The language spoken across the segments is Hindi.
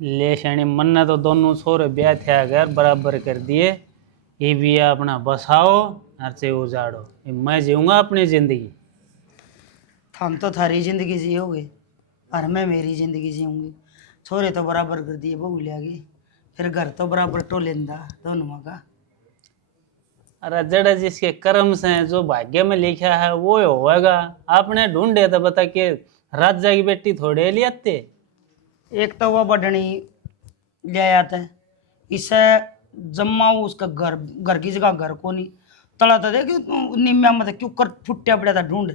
ले शनि मन ने तो दोनों छोरे ब्याह थे घर बराबर कर दिए। ये भी अपना बसाओ और से उजाड़ो, मैं जीऊंगा अपनी जिंदगी। हम तो थारी जिंदगी जियोगे और मैं मेरी जिंदगी जीऊंगी। छोरे तो बराबर कर दिए, बहू ले आगे, फिर घर तो बराबर टोलेंदा दोनों का। अरे जड़ा जिसके कर्म से जो भाग्य में लिखा है वो ही होगा। आपने ढूंढे तो बता के राजा की बेटी थोड़े ले आते। एक तो वो बढ़नी ले आते हैं, इसे जम्मा उसका घर, घर की जगह घर को नहीं तड़ा था। देख निम्या मत क्यों कर फुट्टिया पड़ा था ढूंढ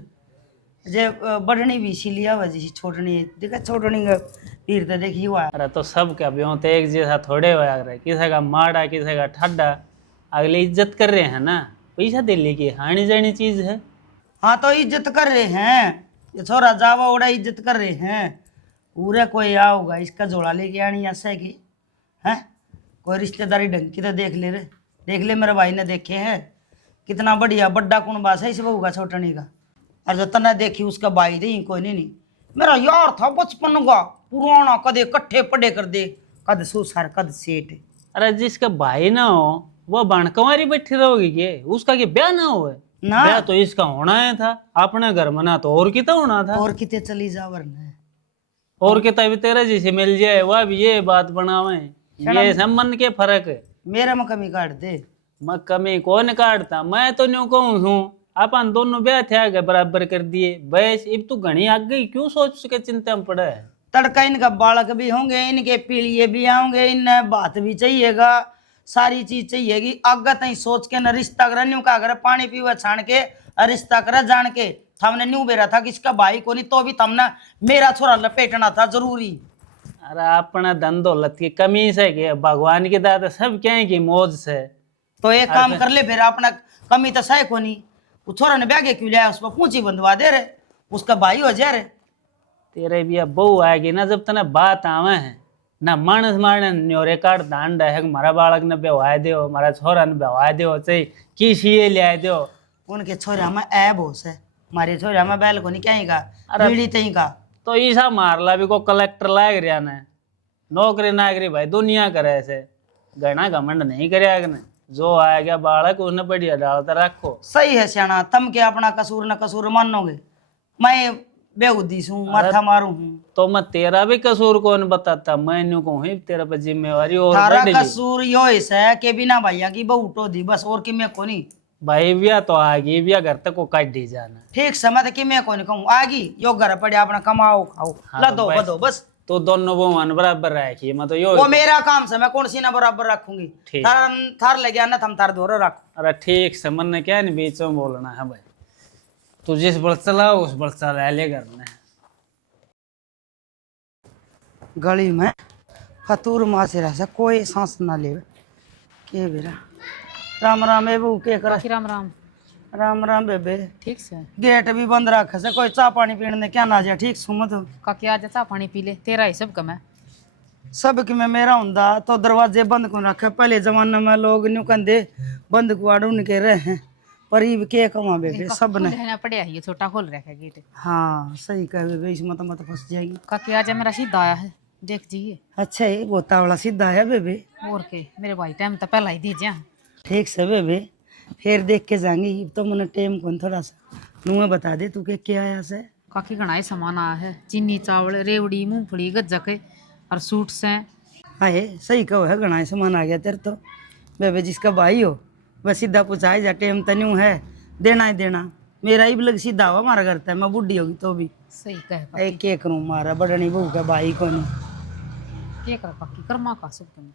जे बढ़नी भी इसीलिए वजह छोटनी देखा छोटनी का पीर तो देखी हुआ। अरे तो सब क्या ब्यों तो एक जैसा थोड़े होया करे, किसी का माड़ा किसी का ठाडा। अगले इज्जत कर रहे हैं ना, पैसा दे ली की हानि जानी चीज है। हाँ तो इज्जत कर रहे हैं, ये छोरा जावा उड़ा इज्जत कर रहे हैं। पूरे कोई आओगा इसका जोड़ा लेके आनी ऐसा है कि हैं कोई रिश्तेदारी ढंग की तो देख ले रे, देख ले मेरे भाई ने देखे हैं कितना बढ़िया बड्डा कौन बास है इस बहू का छोटनी का। और जो तना देखी उसका भाई दे कोई नहीं मेरा यार था बचपन का पुराना, कदे कट्ठे पड़े कर दे, कद सुसार कद सेठ। अरे जिसका भाई ना हो वो बाणकुमारी बैठी रहोगी के, उसका के ब्याह ना हो ना ब्याह तो इसका होना है था अपने घर में, ना तो और कितना होना था। और कितने चली जा वरना और कितना भी तेरा जिसे मिल जाए वह भी ये बात बनावे, ये सब मन के फर्क है। मेरा में कमी काट दे। मैं कमी कौन काटता, मैं तो न्यू कहूँ हूँ अपन दोनों ब्याह थे आगे बराबर कर दिए। बस अब तू घनी आग गई, क्यों सोच के चिंता में पड़ा है। तड़का इनका बालक भी होंगे, इनके पीलिए भी आएंगे, इन्हें बात भी चाहिएगा, सारी चीज चाहिएगी। आगे तई सोच के न रिश्ता कर न्यू का, अगर पानी पीवा छान के और रिश्ता कर जान के हमने न्यू बेरा था कि इसका भाई को नहीं तो भी तमने मेरा छोरा लपेटना था जरूरी। अरे अपना धन दौलत की कमी से के भगवान की दात सब क्या है की मौज से। तो एक काम कर ले फिर, अपना कमी तो सह को नहीं, वो छोरा ने ब्यागे क्यों लिया, उस पर पूंछी बंधवा दे रहे, उसका भाई हो जा रहे। तेरे भी अब बहू आएगी ना जब तने बात आवे है ना, मानस मारने न्योरे काट दांड है मारा बालक ने बेवाए दो, मारा छोरा ने बेवाए दो, चाहे किसी ये ले दो। उनके छोरा में ऐब हो से, मारे छोरा में बैल को नहीं कहेगा अरे बीड़ी तई का। तो ईसा मारला भी को कलेक्टर लाग रहा ने, नौकरी नाकरी भाई दुनिया करे ऐसे, घना घमंड नहीं करे ने। जो आ गया बालक उसने बढ़िया डालता रखो। सही है सियाना, तुम क्या अपना कसूर न कसूर मानोगे, मैं बेउद्दीस हूँ, माथा मारू हूँ। तो मैं तेरा भी कसूर कौन बताता, मैं न्यू कहूँ तेरा पर जिम्मेवारी और थारा बढ़ गई। कसूर यो है के बिना भैया की बहू उठो दी बस, और कि मैं को नहीं। भाई बिया तो आगी बिया घर तक को काट दी जाना। ठीक समय तो कि मैं को नहीं कहूँ, आगी यो घर पड़े अपना कमाओ खाओ हाँ, ला तो दो बदो बस। तो दोनों बहुमान बराबर रखिए, मैं तो यो वो मेरा काम से मैं कौन सी ना बराबर रखूंगी। ठीक। थार थार ले गया ना थम थार धोरे रखो। अरे ठीक से मन ने क्या नहीं बीच में बोलना है भाई, तू जिस बल चलाओ उस बल चला ले करना है। गली में फतूर माँ से रह कोई सांस ना ले के बेरा। राम राम बेबू के कर। राम राम। राम राम बेबे। ठीक से गेट भी बंद रखे से, कोई चाय पानी पीने ने क्या ना जा। ठीक सुमत काकी आज चाह पानी पी ले, तेरा ही सब कम है। सब कि मैं मेरा हुंदा तो दरवाजे बंद क्यों रखे, पहले जमाने में लोग न्यू कंधे बंद कुआड़ू के रहे हैं, पर ये के कमा बेबे सब ने रहना पड़े ये छोटा खोल रखा है गेट। हाँ सही कह बेबे, इसमें तो मत फंस जाएगी। काकी आज मेरा सीधा आया है, देख जी। अच्छा है गोता वाला सीधा है बेबे। और के मेरे भाई टाइम तो पहला ही दीजिए। ठीक से बेबे, फिर देख के जाएंगे। तो मैंने टाइम कौन थोड़ा सा नुआ बता दे तू के क्या आया से। काकी घना ही सामान आया है, चीनी चावल रेवड़ी मूंगफली गज्जक और सूट से। हाँ सही कहो है, घना ही सामान आ गया तेरे तो बेबे। जिसका भाई हो वह सीधा पूछा जा, टाइम तो न्यू है देना ही देना। मेरा ही लग सीधा हुआ हमारा घर है, मैं बुढ़ी होगी तो भी सही कहे के करूँ, मारा बड़नी बहू का भाई को नहीं क्या कर काकी कर्मा का सब कम।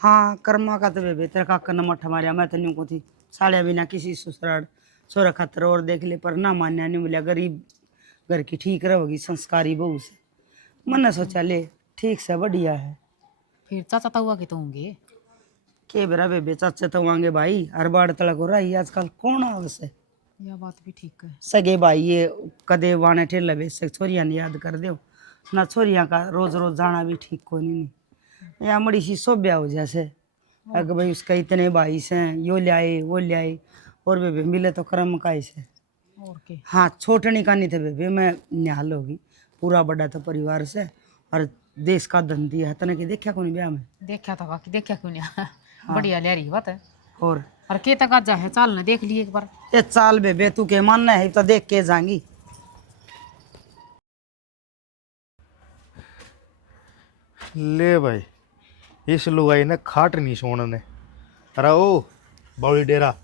हाँ कर्मा का तो बेबे तेरा काका न मठ मारिया, मैं तो न्यू को थी साड़िया बिना किसी ससुराल सोरा खातर और देख ले, पर ना मान्या नहीं मिला। गरीब घर की ठीक रहोगी संस्कारी बहू से, मैंने सोचा ले ठीक से बढ़िया है। फिर चाचा तहुआ के तो होंगे के बेरा बेबे चाचे तो वांगे भाई, हर बार तड़क हो रही आजकल कौन आवश्य। यह बात भी ठीक है। सगे भाई ये कदे वाने ठेला बेच सक छोरिया ने याद कर दो ना, छोरिया का रोज रोज जाना भी ठीक को नहीं। यहाँ मड़ी सी सोब्या हो जैसे अगर भाई उसका इतने भाई से यो लियाए वो लियाए, और बेबे मिले तो कर्म का ही से। और के हाँ छोटनी का नहीं थे बेबे, मैं निहाल होगी पूरा बड़ा था परिवार से, और देश का धंधी है तने की देखा कोनी ब्याह में देखा था काकी, देखा क्यों नहीं? बढ़िया ले रही बात है। और और के तक आज है, चाल ने देख लिए एक बार। ये चाल बेबे तू के मानना है तो देख के जाएंगी। ले भाई, इस लुगाई ने खाट नहीं सोने ने। अरे ओ बौली डेरा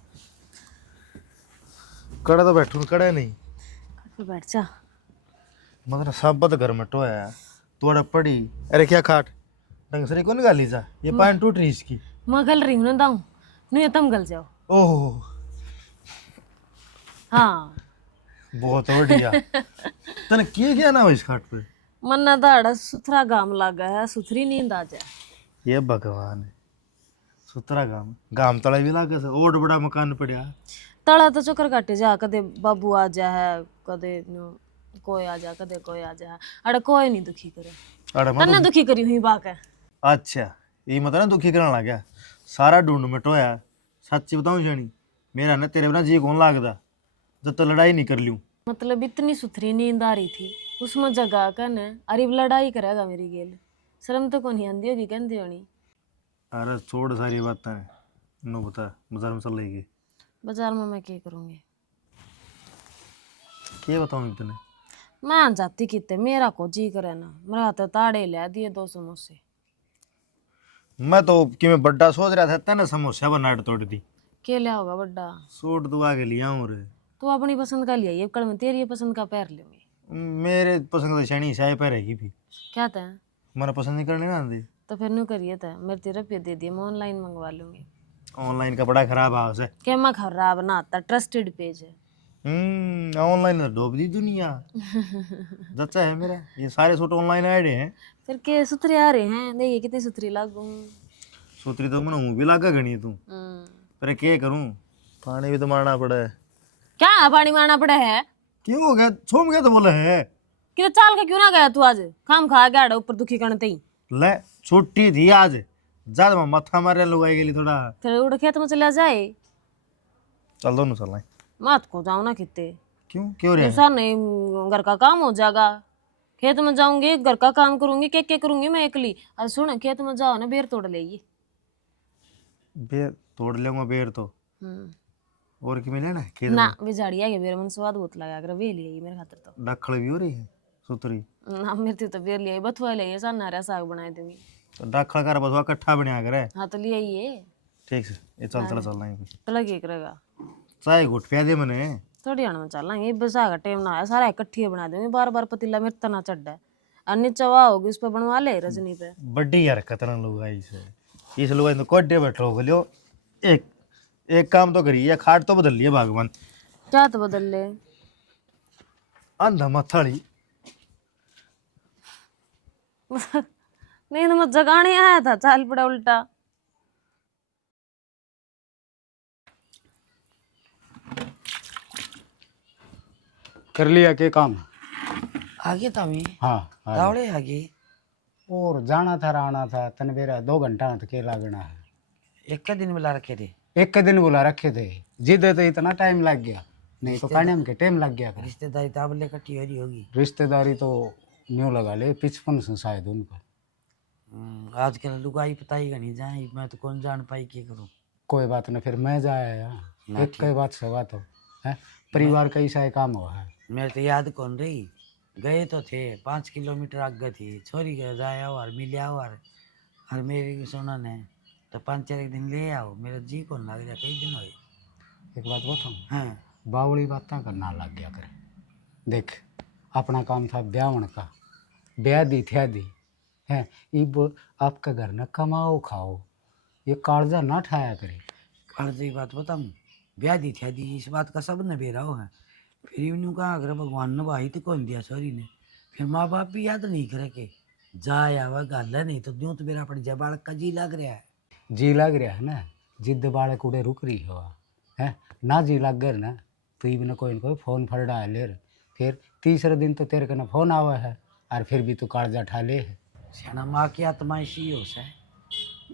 कड़ा तो बैठू कड़ा नहीं बैठ जा। मतलब सब तो घर में टोया है थोड़ा पड़ी। अरे क्या खाट ढंग से कौन गाली जा, ये पैंट टूट रही इसकी। मैं गल रही हूँ ना दाऊँ, नहीं तुम गल जाओ। ओह हाँ बहुत बढ़िया। तने क्या ना हो इस खाट पे? मन्ना दाड़ा सुथरा गाम लागा है, सुथरी नींद आ जाए। ये भगवान है, सुतरा गाम गाम तला भी लागे से ओड बड़ा मकान पड़ा। तड़ा तो चक्कर काटे जा, कदे बाबू आ जा है, कदे कोई आ जा, कदे कोई आ जा। अरे कोई नहीं दुखी करे, अरे तन्ने दुखी करी हुई बाक है। अच्छा ये मतलब ना दुखी करने लग गया सारा ढूंढ मिटोया। सच्ची बताऊं जानी मेरा ना तेरे बिना जी कौन लागदा जब तो लड़ाई नहीं कर लूं। मतलब इतनी सुथरी नींद आ रही थी उसमें जगा कर न अरे लड़ाई करेगा मेरी गेल, शर्म तो कौन आंदी होगी कहती होनी। अरे छोड़ सारी बातें नो बता बाजार में चल लेगी। बाजार में मैं क्या करूँगी? क्या बताऊं तूने? मैं जाती कितने मेरा को जी करे ना, मेरा तो ताड़े ले दिए 2 समोसे। मैं तो कि मैं बड्डा सोच रहा था तेने समोसा बना तोड़ दी। के लिया होगा बड्डा? सूट तो आगे लिया हूँ रे। तू अपनी पसंद का लिया, ये कल में तेरी पसंद का पैर लूंगी। मेरे पसंद तो शनी शाय पे रहेगी भी। क्या था? मैंने पसंद नहीं करने ना आती। तो फिर नू करिए था, मेरे 13 रुपये दे दिए, मैं ऑनलाइन मंगवा लूंगी। ऑनलाइन का बड़ा खराब हाउस है। क्या मैं खराब ना आता, ट्रस्टेड पेज है। ऑनलाइन तो डूब दी दुनिया। जच्चा है मेरा, ये सारे सूट ऑनलाइन आए हैं। फिर के सुथरे आ रहे हैं, देखिए कितनी सुथरी लागू। सूत्री तो मैंने मुँह भी लागा गणी तू। पर क्या करूं, पानी भी तो मारना पड़ा है। क्या पानी मारना पड़ा है? क्यों हो गया, छोम गया तो बोला है। कि चाल के क्यों ना गया तू आज? खाम खा गया ऊपर दुखी करते ही। ले छुट्टी थी आज, ज्यादा मत्था मारे लुगाई के लिए थोड़ा। फिर उड़ खेत में चला जाए। चल दोनों चल। मत को जाऊँ ना कितने, क्यों क्यों रे? ऐसा नहीं घर का काम हो जाएगा। खेत में जाऊंगी, घर का काम करूंगी, क्या करूंगी मैं अकेली। और सुन, खेत में जाओ ना बेर तोड़ ले। बेर तोड़ लेगा बेर तो और कि मिले ना खेत ना में। बिजाड़ी आ गया बेर, मन स्वाद बहुत लगा कर वे लिए मेरे खातिर तो। डखड़ भी हो रही है सुतरी। ना मेरे तो बेर लिए बथुआ ले सा नारा साग बना दूंगी। तो डखड़ कर बसवा इकट्ठा बनया करे। हाँ तो ले आइए। ठीक से ये चल चल चलना है। तो लगे करेगा चाय घुट पिया दे मने। थोड़ी आना में चलेंगे, बसा का टाइम ना है, सारा इकट्ठी बना दूंगी। बार बार पतीला मेरे तना चढ़ है और नीचे चवा होगी उस पर बनवा ले रजनी पे। बड्डी यार कतना लोग आई से इस लोग तो कोडे बैठो हो लियो। एक एक काम तो करिए, खाट तो बदल लिए भगवान। क्या तो बदल ले? अंधा मथाड़ी। नहीं तो मैं जगाने आया था, चाल पड़ा उल्टा। कर लिया के काम? आगे था मैं हाँ दावड़े आगे और जाना था राना था तन बेरा 2 घंटा तक के लागना है। एक का दिन बुला रखे थे, एक के दिन बुला रखे थे, जिद तो इतना टाइम लग गया, नहीं तो खाने में के टाइम लग गया था। रिश्तेदारी ताबले इकट्ठी हो रही होगी। रिश्तेदारी तो न्यू लगा ले 55 से शायद उनका। आजकल लुगाई पताई का नहीं जाए, मैं तो कौन जान पाई क्या करूँ। कोई बात नहीं, फिर मैं जाया यार, एक कई बात से बात हो है, परिवार का ऐसा काम हुआ है। मेरे तो याद कौन रही, गए तो थे 5 किलोमीटर आगे थी, छोरी के जाया और मिलिया और मेरी सुना ने तो 5-4 दिन ले आओ, मेरा जी कौन लग रहा, कई दिन हुए। एक बात बताऊँ? हाँ बावली बातें करना लग गया करे। देख अपना काम था ब्याहण का, ब्याह दी थ्या दी है, इब आपका घर न कमाओ खाओ, ये कालजा ना ठाया करे। कालजी बात बताऊँ, ब्याह दी थी दी इस बात का सब न बेरा हो है। फिर यूँ कहा अगर भगवान ने भाई तो कौन दिया सॉरी ने, फिर माँ बाप भी याद नहीं करे के जाए आवा गाल है, नहीं तो यूँ तो मेरा पड़ जाए, बालक का जी लग रहा है। जी लग रहा है ना, जिद बालक उड़े रुक रही हो है ना, जी लग गए ना तो इब न कोई फोन फड़ रहा है ले, फिर तीसरे दिन तो तेरे का फोन आवा है और फिर भी तू कालजा ठा ले है। सियाना माँ की आत्मा इसी हो से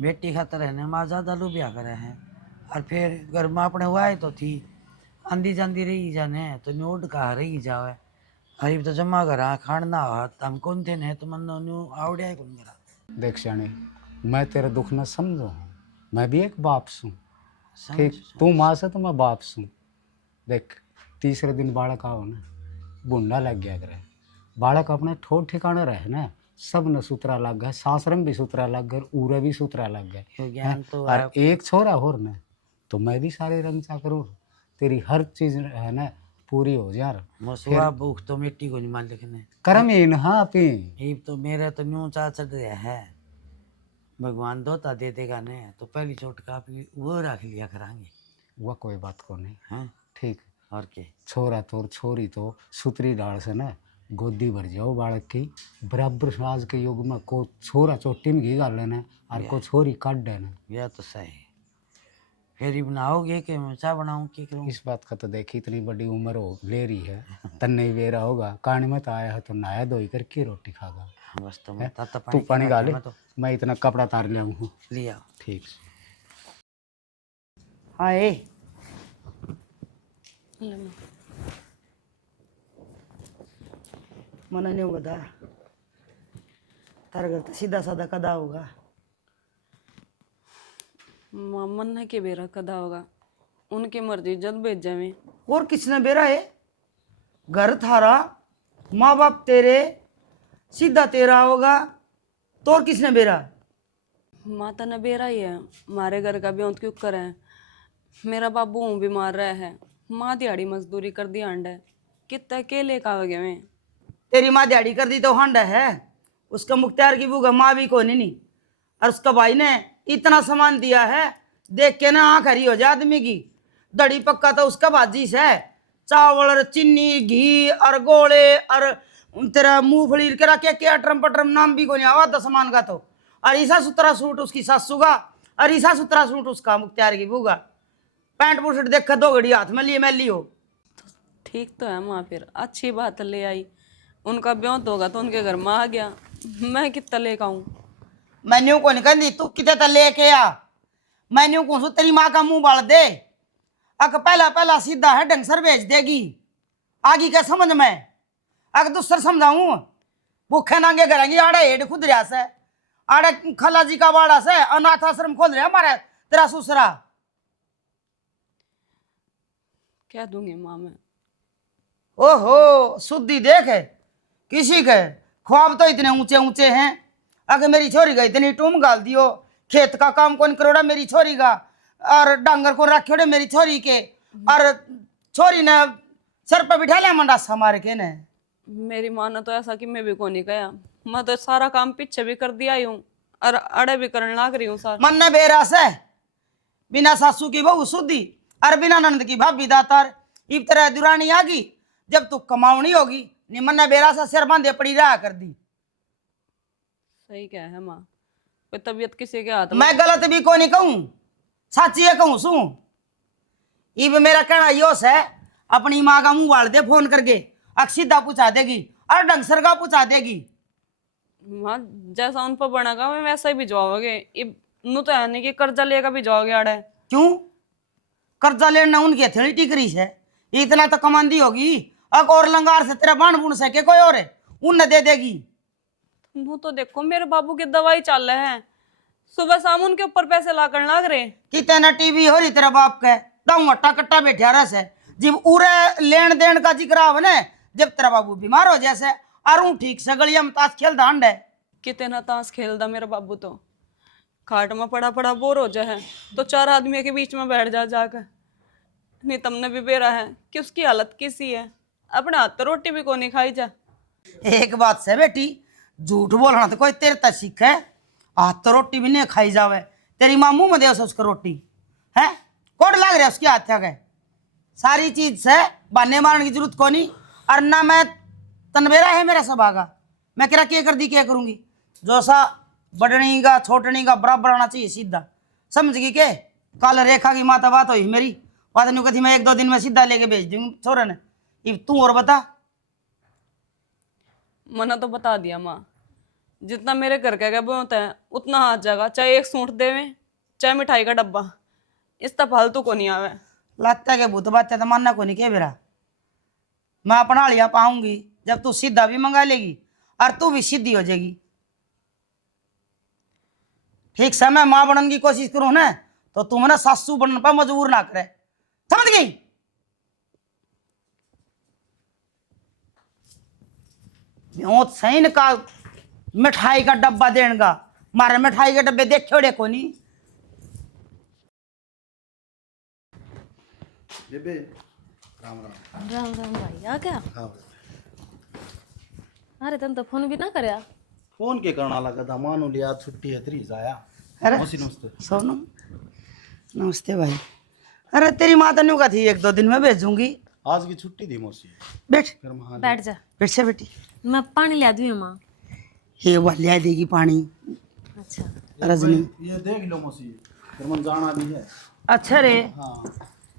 बेटी खातर है ना, माँ ज़्यादा लुबिया करे हैं। और फिर घर में अपने हुआ है तो थी आंधी जांदी रही जाने तो नोट कहा रही जावे, अरे तो जमा करा खाना हम कौन थे ने तो मन आवड़े है कौन करा देख श्याणी, मैं तेरा दुख न समझो, मैं भी एक बाप सूं, ठीक? तू माँ से तो मैं बाप सूं। देख, तीसरे दिन बालक आओ ना, बुंडा लग गया करे, बालक अपने ठोर ठिकाने रहे ना, सब न सुतरा लग गए, सासरम भी सुतरा लग गए, उरे भी सुतरा लग गए, ज्ञान तो और एक छोरा और ना, तो मैं भी सारे रंग चाकरू, तेरी हर चीज है ना पूरी हो जा। मसुआ भूख तो मिट्टी को नहीं मान लिखने कर्म इन हाँ पी ये तो मेरा तो न्यू चा चढ़ रहा है। भगवान दोता दे देगा ने तो पहली चोट का भी वो रख लिया करांगे। वह कोई बात को नहीं, हाँ ठीक? और के छोरा तो छोरी तो सुतरी डाल से ना गोदी भर जाओ बालक की, बराबर आज के युग में को छोरा चोटी में घी डाल लेना और को छोरी काट देना। यह तो सही फिर ही बनाओगे कि मैं चाह बनाऊं की करूं? इस बात का तो देखी, इतनी बड़ी उम्र हो ले रही है, तन्ने ही बेरा होगा, कान में तो आया है तो नहाया धोई करके रोटी खागा। बस तो मैं ताता तू पानी की डाले, मैं तो मैं इतना कपड़ा तार लिया हूँ। लिया। ठीक। हाँ ए मना नहीं होगा था तारा घर तो सीधा साधा कदा होगा। मामन ने के बेरा कदा होगा, उनकी मर्जी जब भेजा में। और किसने बेरा है? घर थारा, माँ बाप तेरे, सीधा तेरा होगा तो और किसने बेरा? माता ने बेरा ही है, मारे घर का भी क्यों करे। मेरा बाबू बीमार रहा है, माँ दिहाड़ी मजदूरी कर दी अंड है, कितना अकेले का हो गए में। तेरी माँ दिहाड़ी कर दी तो हंड है, उसका मुख्तार की बुआ माँ भी कोई नहीं, और उसका भाई ने इतना सामान दिया है देख के ना आंख हरी हो जाए आदमी की। दड़ी पक्का तो उसका बाजी है, चावल और चीनी घी और गोले और तेरा मूंगफली करा के अटरम पटरम नाम भी को नहीं आवा दस सामान का तो। और ईसा सुतरा सूट उसकी सासू का और ईसा सुतरा सूट उसका मुख्तार की बुआ। पैंट बुशट देखा दो घड़ी हाथ में लिए मैं लियो। ठीक तो है माँ, फिर अच्छी बात ले आई, उनका ब्यों तो होगा तो उनके घर में आ गया, मैं कितना लेकर आऊँ? मैन्यू को नहीं कहती तू कितने तक लेके आ, मैन्यू को तेरी माँ का मुंह बाल दे, अक पहला पहला सीधा है डंसर भेज देगी, आगे क्या समझ में अक दूसर समझाऊं। भूखे नांगे करेंगे आड़े हेड खुद रहा से, आड़े खला जी का बाड़ा से अनाथ आश्रम खोल रहा हमारा तेरा ससुरा। क्या दूंगी माँ मैं? ओहो शुद्धि देख है किसी के ख्वाब तो इतने ऊंचे ऊंचे हैं। अगर मेरी छोरी का इतनी टूम गाल दियो, खेत का काम कौन करोड़ा मेरी छोरी का, और डांगर को रखोड़े मेरी छोरी के, और छोरी ने सर पे बिठा लिया मंडासा मार के ने। मेरी माँ ने तो ऐसा कि मैं भी को नहीं कहा, मैं तो सारा काम पीछे भी कर दिया ही हूँ और अड़े भी करने लग रही हूँ सारा। मन ने बेरास है, बिना सासू की बहू शुद्धि और बिना नंद की भाभी दातार। इब तरह दुरानी आ गई, जब तू कमावनी होगी निमन ने बेरासा सिर बांधे पड़ी रहा कर दी। सही क्या है माँ, कोई तबीयत किसी के हाथ में। मैं गलत भी को नहीं कहूँ, साची है कहूँ सू। इब मेरा कहना योस है, अपनी माँ का मुंह वाल दे फोन करके, अक्षिता पूछा देगी और डंसर का पूछा देगी। माँ जैसा उन पर बनेगा मैं वैसा ही भिजवाओगे, नु तो है नहीं कि कर्जा लेकर भिजवाओगे अड़े। क्यों? कर्जा लेना उनकी हथेली टिकरी है, इतना तो कमांदी होगी, अक और लंगार से तेरा बाण बुण सके कोई और है उन दे देगी। मुँह तो देखो मेरे बाबू की दवाई चल रहे हैं, सुबह शाम उनके ऊपर पैसे ला कर लग रहे। कितना टीवी हो रही तेरा बाप के दाऊ अट्टा कट्टा बैठा रस है, जब उरे लेन देन का जिक्र आवे ना, जब तेरा बाबू बीमार हो जैसे अरू ठीक से गलिया में ताश खेल दांड है। कितना ताश खेलदा मेरा बाबू, तो खाट में पड़ा पड़ा बोर हो जाए तो चार आदमी के बीच में बैठ जा जाकर। नहीं तुमने भी बेरा है कि उसकी हालत कैसी है, अपने हाथ तो रोटी भी को नहीं खाई जा। एक बात से बेटी, झूठ बोलना तो कोई तेरे तक सीख है, हाथ तो रोटी भी नहीं खाई जावे। तेरी माँ मुंह में दे उसको रोटी है, कोड लग रहा है उसके हाथ के। सारी चीज से बहाने मारने की जरूरत को नहीं, और ना मैं तनवेरा है मेरा सब आगा, मैं कह क्या कर दी क्या करूंगी। जो सा बढ़नी का छोटनी का बराबर आना चाहिए सीधा, समझ गई के? कल रेखा की माता बात हुई मेरी, बात नहीं कहती मैं एक दो दिन में सीधा लेके भेज दूंगी छोरा ने। तू और बता। मना तो बता दिया माँ, जितना मेरे घर का वो होता है उतना हाथ जाएगा, चाहे एक सूट देवे चाहे मिठाई का डब्बा, इतना फालतू को नहीं आवे। लगता के भूत बात तो मानना को नहीं के बेरा, मैं अपना लिया पाऊंगी जब तू सीधा भी मंगा लेगी और तू भी सीधी हो जाएगी। ठीक समय माँ बनने की कोशिश करूँ ना तो तुम ना सासू बनने पर मजबूर ना करे, समझ गई? बहुत सही का मिठाई का डब्बा देगा, मारे मिठाई के डब्बे देखे उड़े को नहीं। बेबे राम राम। राम राम भाई आ गया। हाँ अरे तुम तो फोन भी ना करया। फोन के करना लगा था, मानो लिया छुट्टी है तेरी जाया। अरे मौसी नमस्ते। सोनू नमस्ते भाई। अरे तेरी माँ तो न्यू का थी 1-2 दिन में भेजूंगी। आज की छुट्टी थी मौसी, बैठ फिर वहाँ बैठ जा, बैठ से बेटी। मैं पानी ला दूँ माँ। ये वो लिया देगी पानी अच्छा रजनी। ये देख लो मौसी, फिर मन जाना भी है। अच्छा रे हाँ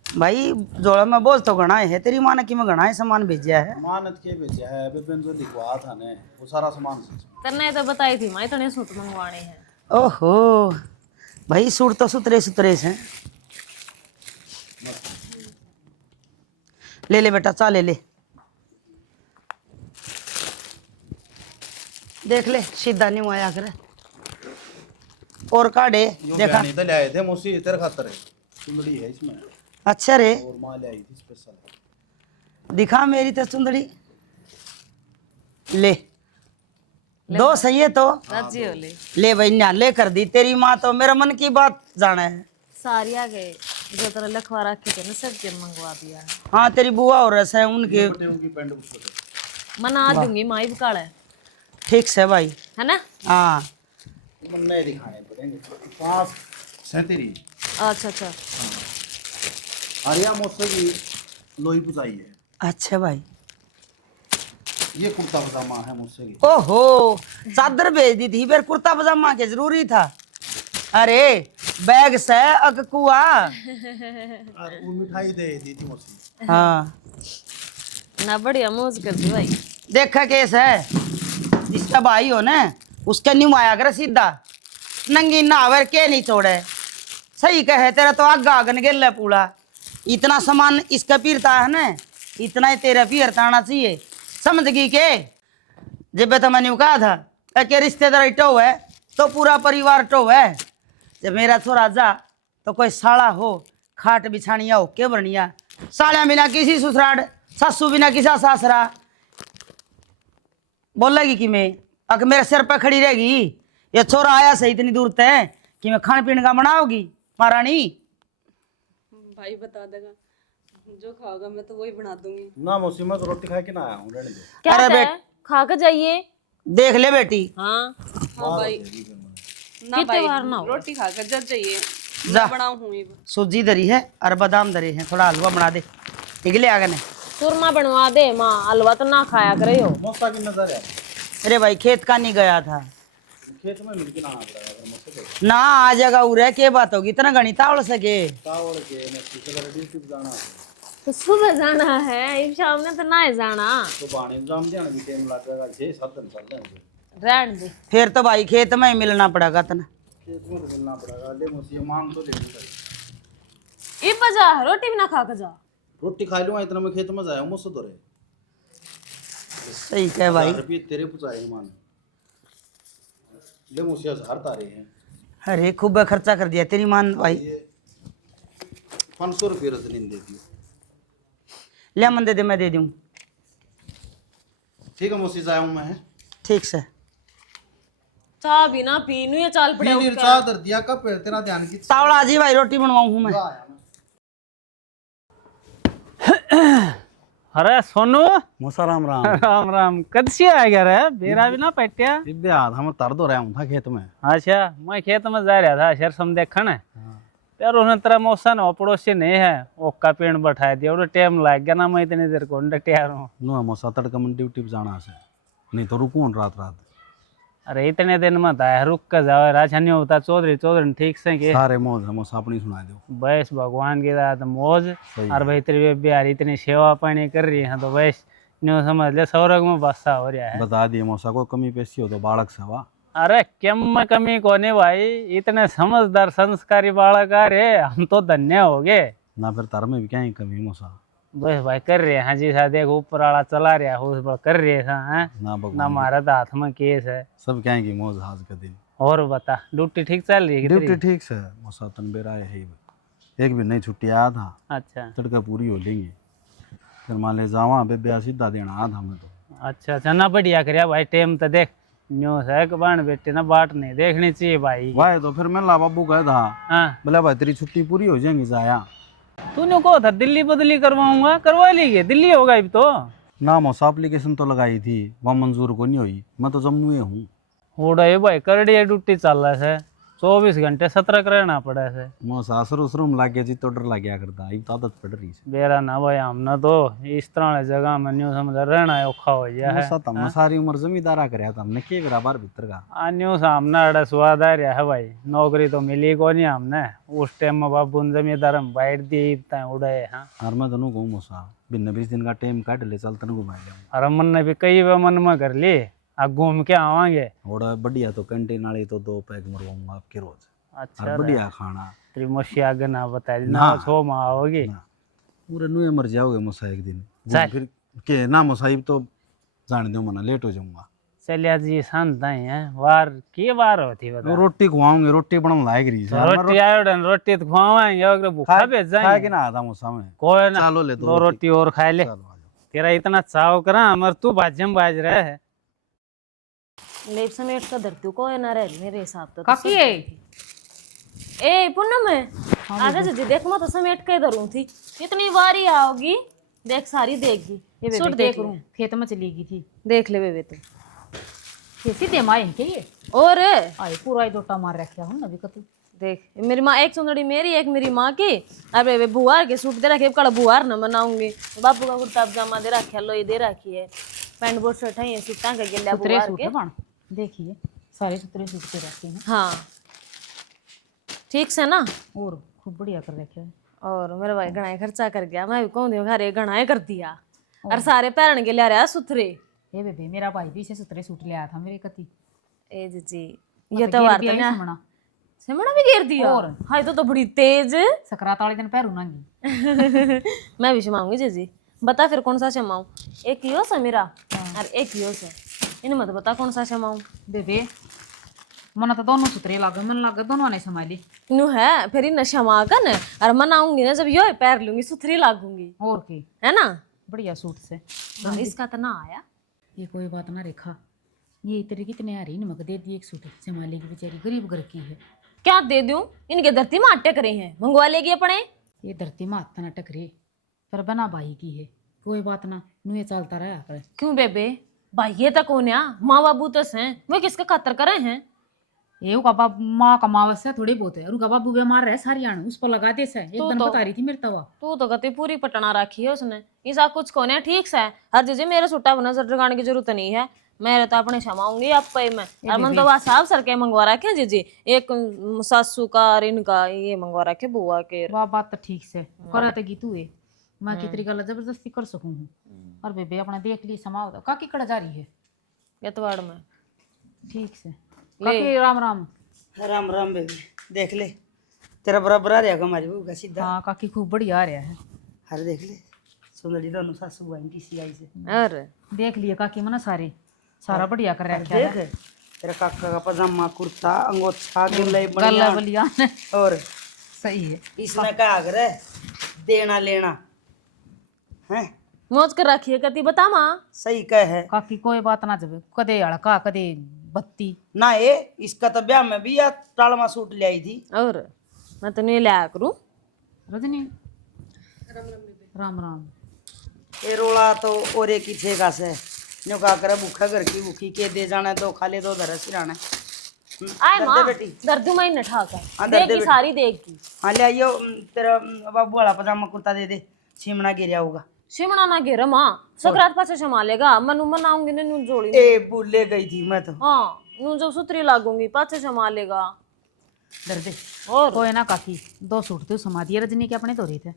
भाई, जोड़ा में बोझ तो गणा है, तेरी माँ ने कि मैं गणा है सामान भेजा है। मानत के भेजा है बेबे जो लिखवा था ने वो सारा सामान से। करने तो बताई थी माँ, इतने सूट मंगवाने हैं। ओहो भाई, सूट तो सुतरे सुतरे से। ले ले बेटा, चा ले ले, देख ले सीधा नहीं आया करे और काढ़े देखा। नहीं तो ले आए थे मौसी तेरे खातर है, सुंदरी है इसमें। अच्छा रे, और माँ ले आई थी स्पेशल। दिखा मेरी तो सुंदरी। ले दो सही है तो राजी हो ले। ले भाई, न्या ले कर दी तेरी माँ तो मेरा मन की बात जाना है। सारी आ गए जो तेरा लखवा रखे थे ना, सब जब मंगवा दिया है। हाँ तेरी बुआ और रस है उनके। उनकी पैंट उसको दे। मना दूंगी माँ ही बकाल है ठीक से भाई। ना। हाँ मन नए दिखाने पड़ेंगे। 5 से तेरी अच्छा अच्छा आर्या मौसी की लोही पुजाई है। अच्छा भाई। ये कुर्ता पजामा है मुझसे की। ओहो चादर भेज दी थी, फिर कुर्ता पजामा के जरूरी था। अरे बैग से अककुआ। और वो मिठाई दे दी थी मौसी। हाँ ना, बढ़िया मौज कर दी भाई। देखा केस है, इसका भाई हो ना उसके न्यू आया कर सीधा, नंगी नावर के नहीं छोड़े। सही कहे, तेरा तो आग आगन गेल पूरा। इतना सामान इसका पीरता है ना, इतना ही तेरा पीरता आना चाहिए, समझ गई के? जब तो मैंने कहा था कि रिश्तेदार टो है तो पूरा परिवार टो है। जब मेरा छोरा जा तो कोई साला हो, खाट बिछानिया हो के बनिया, सालिया बिना किसी ससुराड़, सासू बिना किसा सासरा। बोलेगी कि मैं अगर मेरे सिर पर खड़ी रहेगी, ये छोरा आया सही इतनी दूर तय कि मैं खाने पीने का बनाओगी महारानी? भाई बता देगा, जो खाओगा मैं तो वही बना दूंगी। ना मौसी मैं तो रोटी खा के ना आया हूँ, रहने दो। क्या अरे है? खा कर जाइए। देख ले बेटी, हाँ हाँ भाई, ना कितने भाई बार ना हो? रोटी खाकर जब चाहिए जा। मैं बनाऊं हूँ ये। सूजी दरी है और बादाम दरे हैं, थोड़ा हलवा बना दे। निकले आगे ने। चूरमा बनवा दे माँ, हलवा तो ना खाया करे हो। मौसा की नजर है, अरे भाई खेत का नहीं गया था खेत में मिलके ना आना पड़ेगा अगर मौसे को। ना, आ जाएगा उरे के बात होगी, इतना गणित आवड़ सके। चावल के मैं पीछे कर ड्यूटी पे जाना है, तो सुबह जाना है, इस शाम में तो ना ही जाना। तो बाणी में जाम देना भी टाइम लग जाएगा, 6-7 दिन चल जाएंगे। रहन दे। फिर तो भाई खेत में ही मिलना पड़ेगा तना। खेत में तो मिलना पड़ेगा, ले मौसी मांग तो ले ली। ई बजा रोटी भी ना खा कर जा। रोटी खा लूंगा इतना, मैं खेत में जाया मुझसे तो रे। सही कहे भाई। 1000 रुपये तेरे पुचाए मान ले मौसी, 1000 तारे हैं। अरे खूब खर्चा कर दिया तेरी मान भाई। ये 500 रुपये रजनी दे दियो। ले मन दे दे, मैं दे दूँ। ठीक है मौसी, जाया हूँ मैं। ठीक से। चाह भी ना पी नू, ये चाल पड़े पीली चाह दर दिया, कब पे तेरा ध्यान की तावड़ा जी भाई, रोटी बनवाऊँ हूँ मैं। आया मैं। अरे सोनू मौसा राम राम। राम राम, कद से आ गया रे? बेरा भी ना पट्या। इब्बे आधा मैं तर दो रहा हूँ था खेत में। अच्छा, मैं खेत में जा रहा था सरसम देखने। यार उन्हें तेरा मौसा ना पड़ोसी नहीं है, ओका पेड़ बैठा दिया और टाइम लग गया ना, मैं इतनी देर को तैयार हूँ। नो मौसा तड़का मन ड्यूटी पे जाना से, नहीं तो रुकूं रात रात। अरे इतने दिन में था रुक कर जाओ, राजा नहीं होता चौधरी चौधरी ठीक से के सारे मौज है मौसा, अपनी सुना दो। बस भगवान की रात मौज। सही और भाई तेरी बिहारी इतनी सेवा पानी कर रही है तो बस न्यू समझ ले स्वर्ग में बादशाह हो रहा है। बता दिए मौसा को कमी पेशी हो तो बालक से वाह। अरे केम में कमी कोने भाई, इतने समझदार संस्कारी बालक आ रे, हम तो धन्य हो गए। ना फिर तार में भी क्या ही कमी मौसा। बस भाई कर रहे हैं जी सा देख ऊपर वाला चला रहा हो उस पर कर रहे हैं हैं ना भगवान ना हमारा तो हाथ में केस है। सब क्या है कि मौज हाज का दिन। और बता ड्यूटी ठीक चल रही है ड्यूटी कितनी? ठीक से मौसा तनबेरा है एक भी नहीं छुट्टी आया था, अच्छा तड़का पूरी हो लेंगे फिर मान ले जावा बेबे सीधा देना आया था मैं तो। अच्छा अच्छा ना बढ़िया करया भाई टाइम तो देख न्यू है कबान बेटे ना बाट नहीं देखनी चाहिए भाई। वाह तो फिर मैं ला बाबू कहा था हाँ बोला भाई तेरी छुट्टी पूरी हो जाएंगी जाया। तूने कहा था दिल्ली बदली करवाऊंगा, करवा लीजिए दिल्ली होगा अब तो। ना मौसा एप्लीकेशन तो लगाई थी वहाँ मंजूर को नहीं हुई, मैं तो जम्मू में हूँ। उड़ा ये भाई कर दिया ड्यूटी चल रहा है 24 घंटे सतर्क रहना पड़ा है। मौसा सरो में लाग गया जी तो डर लग गया करता अब तो आदत पड़ रही है। बेरा ना भाई हमने तो इस तरह जगह में न्यू समझ रहना है औखा हो गया है। मौसा तो हमने सारी उम्र जमींदारा करया था, हमने क्या करा बाहर भीतर का। न्यू सामने अड़ा स्वाद आ रहा है भाई, नौकरी तो मिली को नहीं हमने। उस टाइम में बाबू ने जमींदार में बैठ दी उड़े। हाँ और मैं तनु कहूँ मौसा बिन 20 दिन का टाइम काट ले चल तनु घुमा लिया। और मन ने भी कई बार मन में कर ली अब घूम के आवांगे। और बढ़िया तो कैंटीन वाली तो 2 पैक मरवाऊंगा आपके रोज। अच्छा और बढ़िया खाना तेरी मौसी आगे ना बता दी ना ना। 6 माह होगी। ना। पूरे नुए मर जाओगे मौसा एक दिन चल। फिर के ना मौसा अब तो जाने दो मना लेट हो जाऊंगा। चलिए जी शांत है वार की बार होती बता। रोटी खुआऊंगे, रोटी बनाने लायक रही है। रोटी आयोडन रोटी तो खुआवाएंगे अगर भूखा भेज खाए जाएंगे कि ना आता मौसा में कोई ना चालो ले 2 रोटी और खा ले। चलो आ जाओ। तेरा इतना चाव करा मर तू भाजम बाज रहा है। लेप समेट का धरती को है ना रह मेरे हिसाब तो काकी है ए पूनम है आजा जी देख मैं तो समेट के धरूं थी कितनी बारी आओगी देख सारी देगी ये बेबे सूट क्या देख करूं खेत में चली गई थी देख ले बेबे तू कैसी दे माए के ये और आए पूरा ही दोटा मार रखा हूं ना भी कतू देख मेरी माँ एक सुंदरी मेरी एक मेरी माँ की अब बेबे बुआर के सूट दे रखे कल बुआर न मनाऊंगी बापू का कुर्ता पजामा दे रखा लोई दे रखी है पैंट बोर्ड शर्ट है ये सूटा का गिल्ला सुतरे बुआर सूट के है बन देखिए सारे सुतरे सूट के रखे हैं हाँ ठीक से ना और खूब बढ़िया कर रखे हैं और मेरा भाई घना खर्चा कर गया मैं भी कहूँ दियो घरे घना कर दिया और सारे पैरन के ले रहा सुथरे ये बेबे मेरा भाई भी इसे सुतरे सूट ले आया था मेरे कति ए जी ये तो वार्ता ना समना सिमड़ा भी घेर दिया और? हाय तो बड़ी तेज सकरात वाले दिन पैर उनांगी मैं भी शमाऊंगी जी बता फिर कौन सा शमाऊं एक यो सा मेरा और एक यो सा इन मत बता कौन सा शमाऊं बेबे मना तो दोनों सुतरे लागे मन लागे दोनों ने संभाली इनू है फिर इन शमा का न और मनाऊंगी ना जब यो पैर लूंगी सुथरी लागूंगी और की है ना बढ़िया सूट से हाँ, इसका तो ना आया ये कोई बात ना रेखा ये तेरे कितने आ रही नमक दे दी एक सूट संभाली की बेचारी गरीब घर की है क्या दे दूं इनके धरती में अटक रहे हैं मंगवा लेगी अपने ये धरती में हाथ ना टकरे पर बना भाई की है कोई बात ना नुए चलता रहा करे क्यों बेबे भाई ये तक कौन है माँ बाबू तो हैं वो किसका खातर करे हैं ये का बाप माँ का मावस है थोड़ी बहुत है और उनका बाबू बीमार है सारी आने उस पर लगा दे से एक दिन बता रही थी मेरे तवा तू तो कहती पूरी पटना रखी है उसने ऐसा कुछ कौन है ठीक से हर चीज मेरे सुट्टा बना नजर लगाने की जरूरत नहीं है मेरे तो अपने क्षमाऊंगी आप पे मैं और मन तो वहाँ साफ सर के मंगवा रखे जी एक सासू का और इनका ये मंगवा रखे बुआ के वाह बात तो ठीक से कराते की तू है मैं कितनी गल जबरदस्ती कर सकूं हूँ और बेबे अपना देख ली समाओ तो काकी कड़ जा रही है यतवाड़ में ठीक से काकी राम राम राम राम बेबी देख ले तेरा बराबर आ रहा हमारी बहू का सीधा हाँ काकी खूब बढ़िया आ रहा है अरे देख ले सुंदरी दोनों सासू बहन की सियाई से और देख लिया काकी मना सारे सारा बढ़िया कर रखा है देख तेरा काका का पजामा कुर्ता अंगोछा गिल्ले गला बढ़िया बलिया और सही है इसमें क्या आग्रह देना लेना है मौज कर रखी है कहती बता माँ सही कह है काकी कोई बात ना जब कदे अड़का कदे बत्ती ना ये इसका तो ब्याह में भी या टालमा सूट ले आई थी और मैं तो नहीं लाया करूं रजनी राम राम ये रोला तो और एक ही ठेका से न्यू का करे भूखा घर की भूखी के दे जाना तो खा ले दो धर सिराना आए माँ बेटी दर्दू मैं नठा कर हाँ, दर्द दे देगी बेटी। सारी देगी हाँ ले आइयो तेरा बाबू वाला पजामा कुर्ता दे दे छिमना गिरा होगा शिमणा ना घेर माँ सकरात पाछे संभालेगा मनु मनाऊंगी ना नू जोड़ी ए भूले गई थी मैं तो हाँ नू जब सुतरी लागूंगी पाछे संभालेगा दर्दे और कोई ना काकी 2 सूट तो समा दिए रजनी के अपने धोरे थे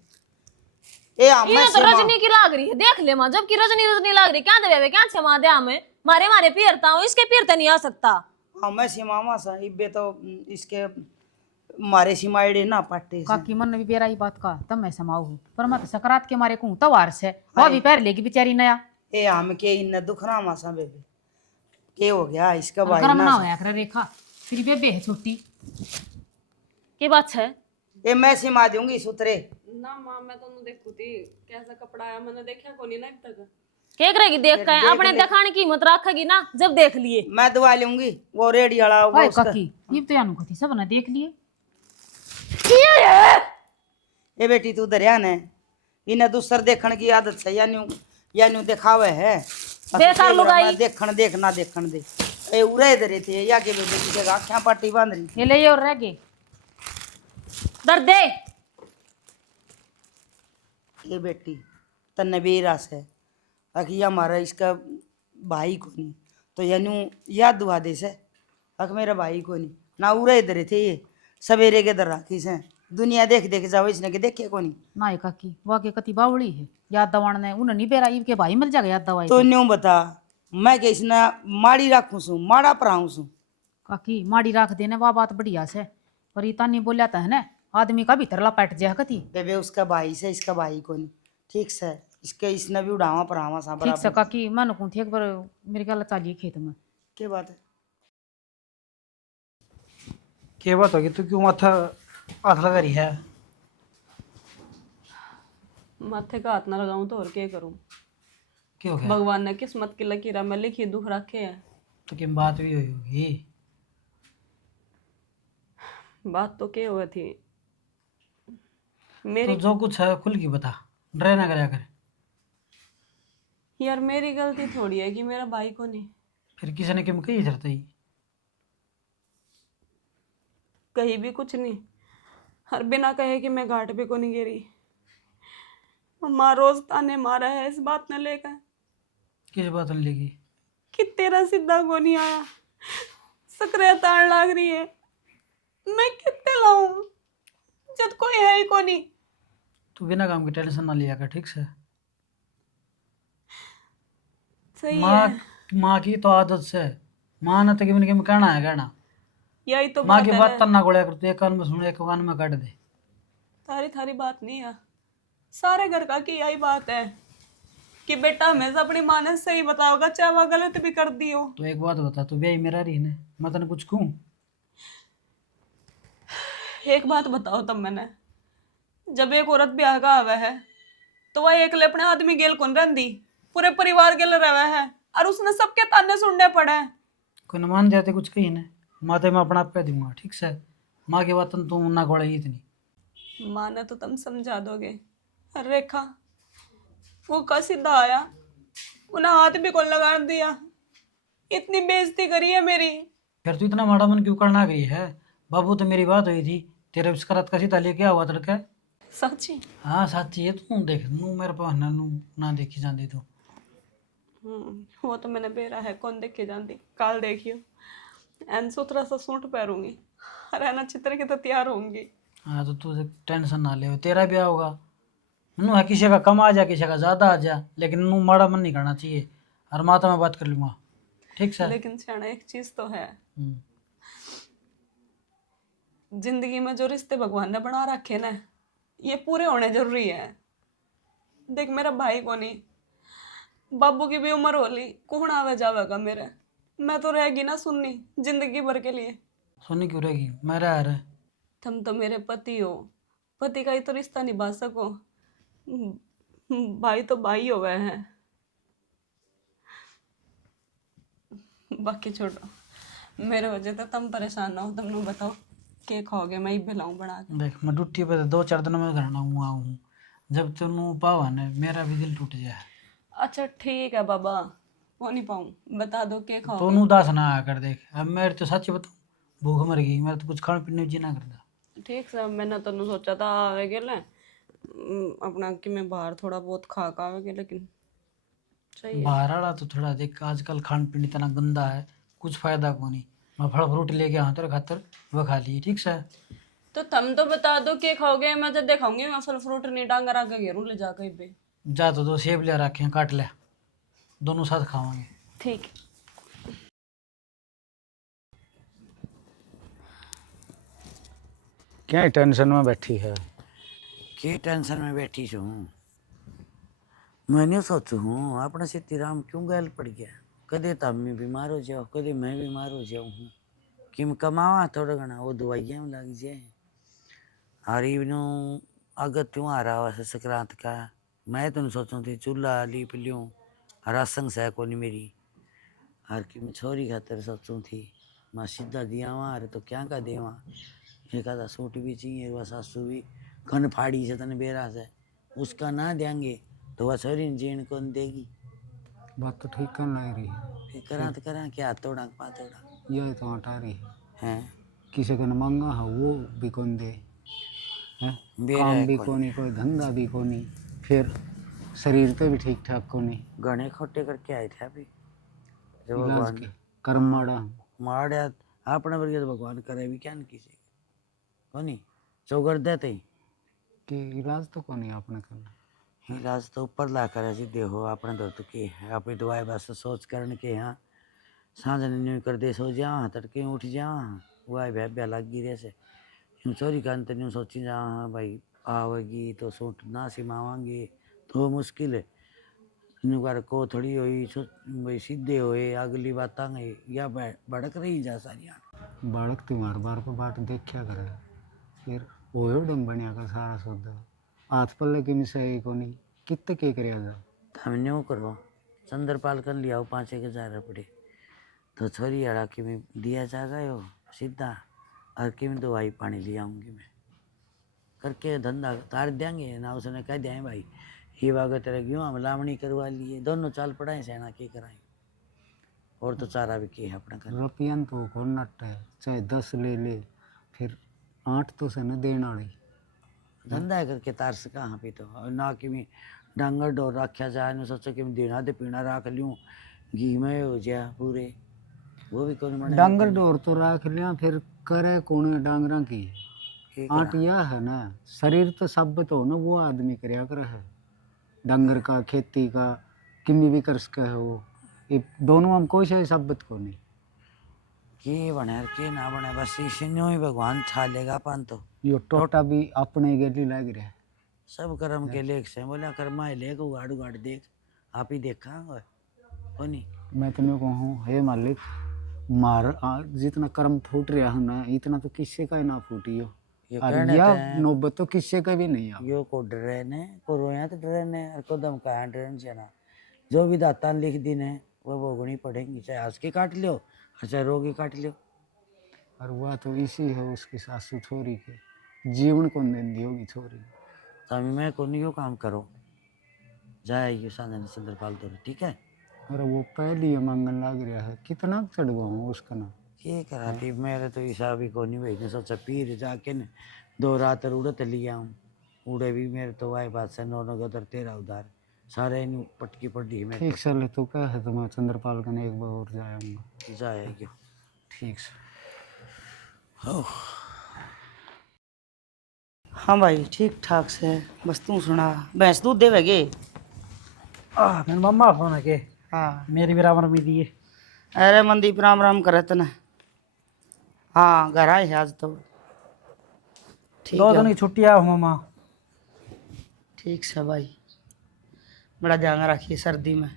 ए हम ये तो रजनी की लाग रही है देख ले माँ जबकि रजनी रजनी लाग रही क्या देवे क्या क्षमा दे हमें मारे मारे पीरता हूँ इसके पीरता नहीं आ सकता हाँ मैं सीमामा सा इब्बे तो इसके मारे सिमाइडे ना पाटे से। काकी मन भी बेरा ही बात का तब मैं समाऊ हूँ पर मत सकरात के मारे कहूँ तवार से वो भी पैर लेगी बेचारी नया ए हम के इन दुखना मासा बेबे के हो गया इसका भाई गर्म ना ना होया कर रेखा फिर बेबे है छोटी की बात है? ए मैं सिमा दूंगी सुतरे। ना माँ मैं तो देखू थी कैसा कपड़ा है, मैंने देखा को नहीं ना अब तक। क्या करेगी देख के? अपने दिखाने की हिम्मत रखेगी ना जब देख लिए। मैं दवा लूंगी वो रेडी वाला होगा ओए उसका। काकी ये तो यानु कथी सब ना देख लिए ए बेटी तू दरिया ने इन्हें दूसर देखण की आदत है यानी दिखावे है बेकार लुगाई। देखण देखना देखण दे ए उरे इधर थे या के बेटे की आँखें पाटी बांध रही। ये ले और रह गए दर्द दे। ये बेटी तन्ने बेरास है अखी हमारा इसका भाई को नहीं तो यानू याद दुआ दे से अख मेरा भाई को नहीं ना उरे इधर थे ये सवेरे के दर राखी से दुनिया देख देख जाओ इसने के देखे को नहीं। ना ये काकी वो के कति बावड़ी है याद दवाण ने उन नहीं बेरा के भाई मिल जाएगा याद दवाई तो न्यू बता मैं के इसने माड़ी राखू सू माड़ा पराऊं सू। काकी माड़ी राख देने वाह बात बढ़िया से पर इतना नहीं बोलिया था है ना आदमी का भीतर लपेट जाए कति बेबे उसका भाई से इसका भाई को नहीं ठीक से इसके इसने भी उड़ावा परावा सा ठीक से बराबर। काकी मन को थी एक बार मेरे ख्याल चालिए खेत में क्या बात है क्या बात होगी? तू क्यों माथा हाथ लगा रही है? माथे का हाथ ना लगाऊं तो और क्या करूं? क्या हो गया? भगवान ने किस्मत की लकीर में लिखी दुख रखे है। तो क्या बात भी हुई होगी? बात तो क्या हुई थी तो मेरी जो कुछ है खुल की बता, डरे ना करया कर। यार मेरी गलती थोड़ी है कि मेरा भाई को नहीं फिर किसी ने क्यों कही जरूरत ही? कहीं भी कुछ नहीं, हर बिना कहे कि मैं घाट पे को नहीं गिरी। माँ रोज ताने मारा है इस बात ने लेकर किस बात ने लेगी? कि तेरा सीधा को नहीं आया, सक्रिय ताड़ लाग रही है। मैं कितने लाऊं जब कोई है ही को नहीं। तू बिना काम की टेंशन ना लिया कर, ठीक से? सही माँ है, माँ की तो आदत से माँ ने तो कि कहना है कहना। यही तो माँ बात की है बात ना। तन्ना गोलिया कर, तू एक कान में सुन एक कान में काट दे। थारी थारी बात नहीं है, सारे घर का की यही बात है कि बेटा हमेशा अपनी माँ ने सही बताओगा चाहे वह गलत भी कर दी हो। तो एक बात बता, तू ब्याह मेरा रही ने, मैं तने कुछ कहूँ? एक बात बताओ तब मैंने, जब एक औरत ब्याह का आवे है तो वह एकले अपने आदमी गेल कौन रही, पूरे परिवार गेल रहे है और उसने सबके ताने सुनने पड़े। कोई न मान जाते कुछ कही ने, माते मैं अपना आप कह दूंगा, ठीक से? माँ की बात तू ना गोड़ा इतनी। माँ ने तो तुम समझा दोगे। रेखा वो का सीधा आया, उन्हें हाथ भी कौन लगा दिया, इतनी बेइज्जती करी है मेरी। फिर तू इतना माड़ा मन क्यों करना गई है? बाबू तो मेरी बात हुई थी, तेरे उसका रात का सीता लेके हुआ तड़के। सच्ची? हाँ साथी है, तू देख नू मेरे पास ना देखी जाती तू। वो तो मैंने बेरा है कौन देखे जानती। काल देखियो एन सुथरा सा सूट पहनूंगी और है ना चित्र के तो तैयार होंगी। हाँ तो तू टेंशन ना ले, तेरा ब्याह होगा। नू है किसी का कम आ जा किसी का ज्यादा आ जा, लेकिन नू माड़ा मन नहीं करना चाहिए। और माता मैं बात कर लूंगा, ठीक से? लेकिन सियाना एक चीज तो है, हम्म। जिंदगी में जो रिश्ते भगवान ने बना रखे ना ये पूरे होने जरूरी है। देख मेरा भाई को नहीं, बाबू की भी उम्र हो ली, कौन आवे जावेगा मेरे, मैं तो रहेगी ना सुननी जिंदगी भर के लिए। सोनी क्यों रहेगी, मेरा यार है। तुम तो मेरे पति हो, पति का ही तो रिश्ता निभा सको। भाई तो भाई हो गए हैं। बाकी छोड़ो, मेरे वजह से तुम परेशान ना हो। तुम बताओ क्या खाओगे, मैं ही खिलाऊं बना के। देख मैं ड्यूटी पे 2-4 दिन में घर ना हूँ, जब तेनू पावा ने मेरा भी दिल टूट जाए। अच्छा ठीक है बाबा, वो नहीं पाऊँ, बता दो क्या तो खाओगे। नू उदास ना आया कर। देख अब मेरे तो सच बताऊँ, भूख मर गई, मेरे तो कुछ खाने पीने जी ना करता। ठीक है, मैंने तो सोचा था आवे गेले अपना कि मैं बाहर थोड़ा बहुत खा का आवे, लेकिन सही है। बाहर वाला तो थोड़ा देख आजकल खान पीन इतना गंदा है, कुछ फायदा को नहीं। मैं फल फ्रूट लेके आऊँ तेरे खातर, वो खा ली, ठीक से? तो तुम तो बता दो क्या खाओगे, मैं तो दिखाऊंगी। मैं फल फ्रूट नहीं डांग रहा के घेरू ले जाकर पे। जा तो 2 सेब ले रखे हैं, काट ले, दोनों साथ खावांगे। ठीक। क्या टेंशन में बैठी है? के टेंशन में बैठी हूँ? मैंने सोचू हूँ अपना सीताराम क्यों गैल पड़ गया। कदे तो अम्मी बीमार हो जाओ, कदे मैं बीमार हो जाऊँ हूँ कि मैं कमावा थोड़ा घना वो दवाइयाँ में लग जाए। और इवनू अगर त्यों आ रहा वैसे संक्रांत का मैं तो सोचूँ थी चूल्हा लीप लूँ और असंग से को नहीं मेरी और कि मैं छोरी खातर सोचूँ थी मैं सीधा दिया वहाँ अरे तो क्या का दे वहाँ एक आधा सूट भी चाहिए वह सासू भी कन फाड़ी से तने बेरा से उसका ना देंगे तो वह छोरी जीण कौन देगी। बात तो ठीक कर लग रही है। फिर करा तो करा क्या तोड़ा पातोड़ा यह तो हटा रही है। हैं किसी को न मांगा है वो भी कौन दे है? बेरा काम है भी कोई। कोनी, कोई धंधा भी कोनी, फिर शरीर पे भी ठीक ठाक कोनी। गणे खोटे करके आए थे अभी जब इलाज भगवान के कर्म माड़ा माड़ा अपने वर्ग तो भगवान करे भी क्या न किसी कोनी चौगर देते ही कि इलाज तो कोनी आपने करना। इलाज तो ऊपर ला कर सीधे हो अपने तो के है अपनी दवाई बस सोच करने के यहाँ सांझ न्यू कर दे सो जा तड़के उठ जा वह भैया लग रहे से यूँ चोरी कर यूँ सोची जा हाँ भाई आवेगी तो सूट ना सिमावांगे तो मुश्किल है यूँ कर को थोड़ी हुई भाई सीधे हुए अगली बात या भड़क रही जा सारिया बालक तुम्हारे बार पर बात देखा करे फिर वो डम बनिया का सारा सौदा हाथ पल्ले की मिसाई कोनी कितने के करिया जा हमने वो करो चंद्रपाल कर लिया 5-1 हज़ार पड़े तो छोरी अड़ा कि मैं दिया जा रहा हो सीधा और कि मैं दवाई पानी ले आऊँगी मैं करके धंधा तार देंगे ना उसने कह दिया भाई ये वागत तेरे क्यों हम लावणी करवा लिए दोनों चाल पड़ाए सेना के कराए और तो चारा भी किया अपना कर रुपया तो कौन नट है चाहे 10 ले ले फिर 8 तो से न देना वाली धंधा करके तार से कहाँ पे तो ना कि मैं डांगर डोर रखा जाए ना सोचो कि मैं देना दे पीना रख लूँ घी में हो जाए पूरे वो भी कौन बने डांगर डोर तो रख लिया फिर करे कौन डांगरा की आट यह है ना शरीर तो सब तो ना वो आदमी करया कर है डांगर का खेती का किन्नी भी कर सके है वो ये दोनों हम कोई से शब्द को नहीं के बने के ना बने बस इसी ही भगवान छा लेगा अपन तो यो टोटा भी अपने गेली लग रहा है सब कर्म के लेख से बोला कर्मा लेख उगाड़ उगाड़ देख आप ही देखा हो नहीं मैं तुम्हें कहूँ हे मालिक मार जितना कर्म फूट रहा है ना इतना तो किसी का ही ना फूटी हो ये और कहने यह थे नौबत तो किसी का भी नहीं आ यो को डरे ने को रोया तो डरे ने और को दम का डरन से ना जो भी दाता लिख दी ने वो भोगनी पड़ेंगी चाहे हंस के काट लो और चाहे रोगी काट लो और वह तो इसी है उसकी सासू छोरी के जीवन को देंदी होगी छोरी तो मैं को नहीं काम करो जाए ये साधन चंद्रपाल तो ठीक है और वो पहले ही मांगन लग रहा है कितना चढ़वाऊँ उसका ना ये करा थी मेरे तो हिसाब ही को नहीं भाई ने सोचा पीर जाके न 2 रात उड़त लिया हूँ उड़े भी मेरे तो वाई बात से 9 उधर 13 उधार सारे इन पटकी पड़ी में ठीक सर तो क्या है तो मैं चंद्रपाल का एक बार और जाऊंगा जाएगी ठीक सर हाँ भाई ठीक ठाक से बस तू सुना भैंस दूध देवेगे मेरे मम्मा फोन है के हाँ मेरी बराबर में दिए अरे मनदीप राम राम करे तना हाँ घर आए हैं आज तो ठीक 2 है दिन की छुट्टी आओ मामा ठीक से भाई बड़ा ध्यान रखिए सर्दी में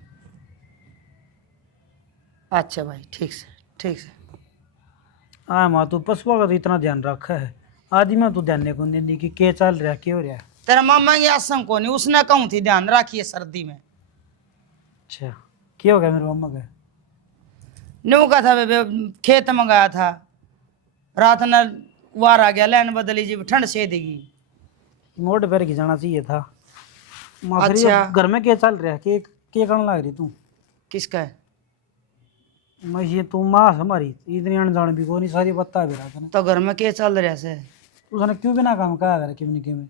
अच्छा भाई ठीक से हाँ माँ तू पशुओं का तो इतना ध्यान रखा है आदि में तू ध्यान नहीं को देती कि क्या चल रहा क्या हो रहा है। तेरा मामा की आसम को नहीं उसने कहूँ थी ध्यान रखिए सर्दी में अच्छा क्या हो गया मेरे मम्मा का न्यू का था बे खेत में गया था रात न वार आ गया लाइन बदली जी ठंड से देगी मोटे पैर की जाना चाहिए था माँ फिर अच्छा। ये घर में क्या चल रहा है क्या करने लग रही तू किसका है मैं ये तू माँ हमारी इतनी अनजान भी को नहीं सारी बता भी रहा था तो घर में क्या चल रहा है उसने क्यों बिना काम कहा करे किम नहीं किम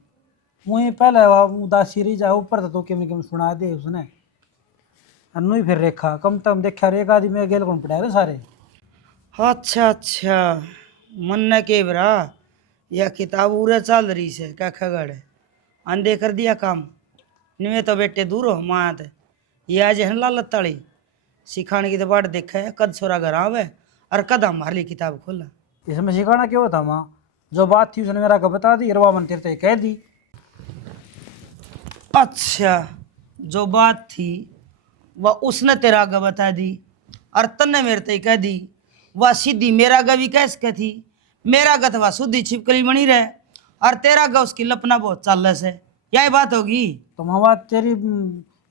मुझे पहले उदासी रही जाए ऊपर था तो किम नहीं किम सुना दे उसने अन्नू ही फिर रेखा कम तम देखा एक आदमी गेल कौन पड़ा रे सारे अच्छा मन न के बरा यह किताब उरे चल रही से क्या खगड़ है अंधे कर दिया काम निवे तो बेटे दूर हो मात ये आज है लालत ताड़ी सिखाने की तो बाट देखा है कद छोरा घर आवे और कद हमारे लिए किताब खोला इसमें सिखाना क्यों था माँ जो बात थी उसने मेरा को बता दी, रवा मन तेरे कह दी। अच्छा, जो बात थी वह उसने तेरा आगे बता दी और तन्ने मेरे ते कह दी। वह सीधी मेरा गा भी कैसे थी, मेरा गा तो वह सुधी छिपकली बनी रहे और तेरा गा उसकी लपना बहुत चालस है। यही बात होगी। तो माँ बात तेरी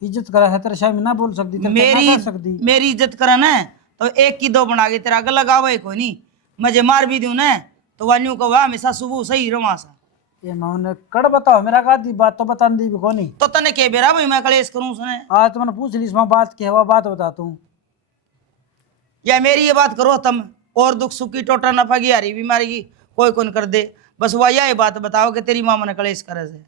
इज्जत करा है, तेरे शायद ना बोल सकती, तेरे ना कर सकती। मेरी इज्जत करा ना तो एक की दो बना के तेरा गला लगावा कोई नहीं। मुझे मार भी दूं ना तो वान्यू को वह हमेशा सुबह सही रवा सा। ये मैं कड़ बताओ, मेरा का दी बात तो बता दी भी कोनी। तो तने के बेरा भाई मैं कलेश करूं उसने। आज तो मैंने पूछ ली इसमें बात की है, वह बात बता तू। या मेरी ये बात करो तुम, और दुख सुख की टोटा नफा की हारी बीमारी की कोई कौन कर दे। बस वह यही बात बताओ कि तेरी माँ मन कलेश करे से।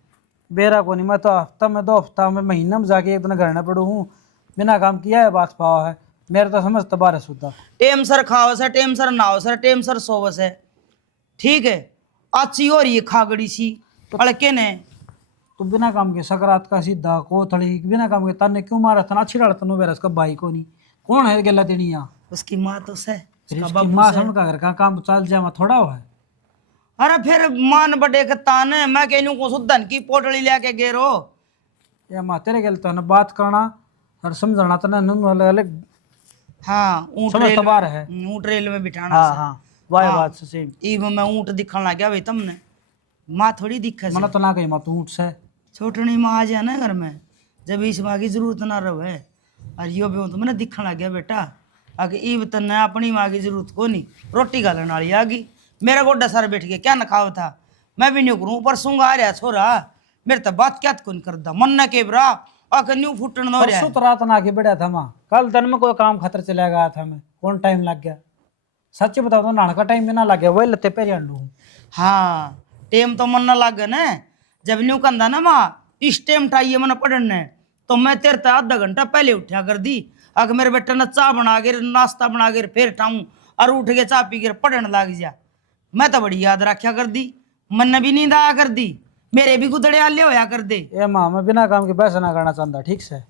बेरा कोनी, मैं तो हफ्ता में 2 हफ्ता में महीना में जाके एक दिन घर न पड़ू हूँ, बिना काम किया है बात पावा है। मेरे तो समझ तबार है सुधा। टेम सर खाओ सर, टेम सर नहाओ सर, टेम सर सोवो से, ठीक है। अच्छी हो रही है खागड़ी सी अड़के ने। तो बिना काम के सकरात का सीधा कोथड़ी बिना काम के तन्ने क्यों मारा था? अच्छी लड़ता नो बेरा, इसका भाई को नहीं कौन है गला देनी यहाँ? उसकी माँ तो से माँ समझ का घर का काम चल जाए थोड़ा हुआ है। अरे फिर मान बड़े के ताने मैं कहूँ को सुधन की पोटली लेके गेरो। या माँ तेरे गल तो बात करना और समझाना तो ना अलग। हाँ ऊँट समझ तो बार है। ऊँट रेल में बिठाना हाँ से। हाँ वाह हाँ। बात से सेम। इब मैं ऊँट दिखण लग गया भाई तुमने। माँ थोड़ी दिखे मना तो ना कही माँ तू ऊँट से छोटनी माँ आ जाए ना घर में जब इस माँ की जरूरत ना रहे। और यो भी तो मैंने दिखण लग गया बेटा आगे ईब तन्ने अपनी माँ की जरूरत को नहीं। रोटी घालन वाली आ गई मेरा गोड्डा सारे बैठ के क्या न खाओ था। मैं भी नहीं करूँ परसों आ रहा छोरा मेरे तो बात क्या कौन करदा मन न के बरा आके न्यू फुटन न हो रहा परसों तो रात ना के बढ़िया था माँ, कल दिन में कोई काम खतर चला गया था मैं, कौन टाइम लग गया? सच बताओ तो नहाने का टाइम में ना लग गया, वही लते पेरी अंडू। हाँ टेम तो मन न लागे न जब न्यू कंधा ना माँ इस टेम टाइए मन पढ़ने तो मैं तेरे तो आधा घंटा पहले उठा कर दी। अगर मेरे बेटे ने चाय बना के नाश्ता बना के फिर ठाऊं और उठ के चाय पी के पढ़ने लग जा। मैं तो बड़ी याद रखा कर दी, मन भी नींद आया कर दी, मेरे भी गुदड़े आले होया कर दे। ए माँ मैं बिना काम के पैसा ना करना चाहता, ठीक से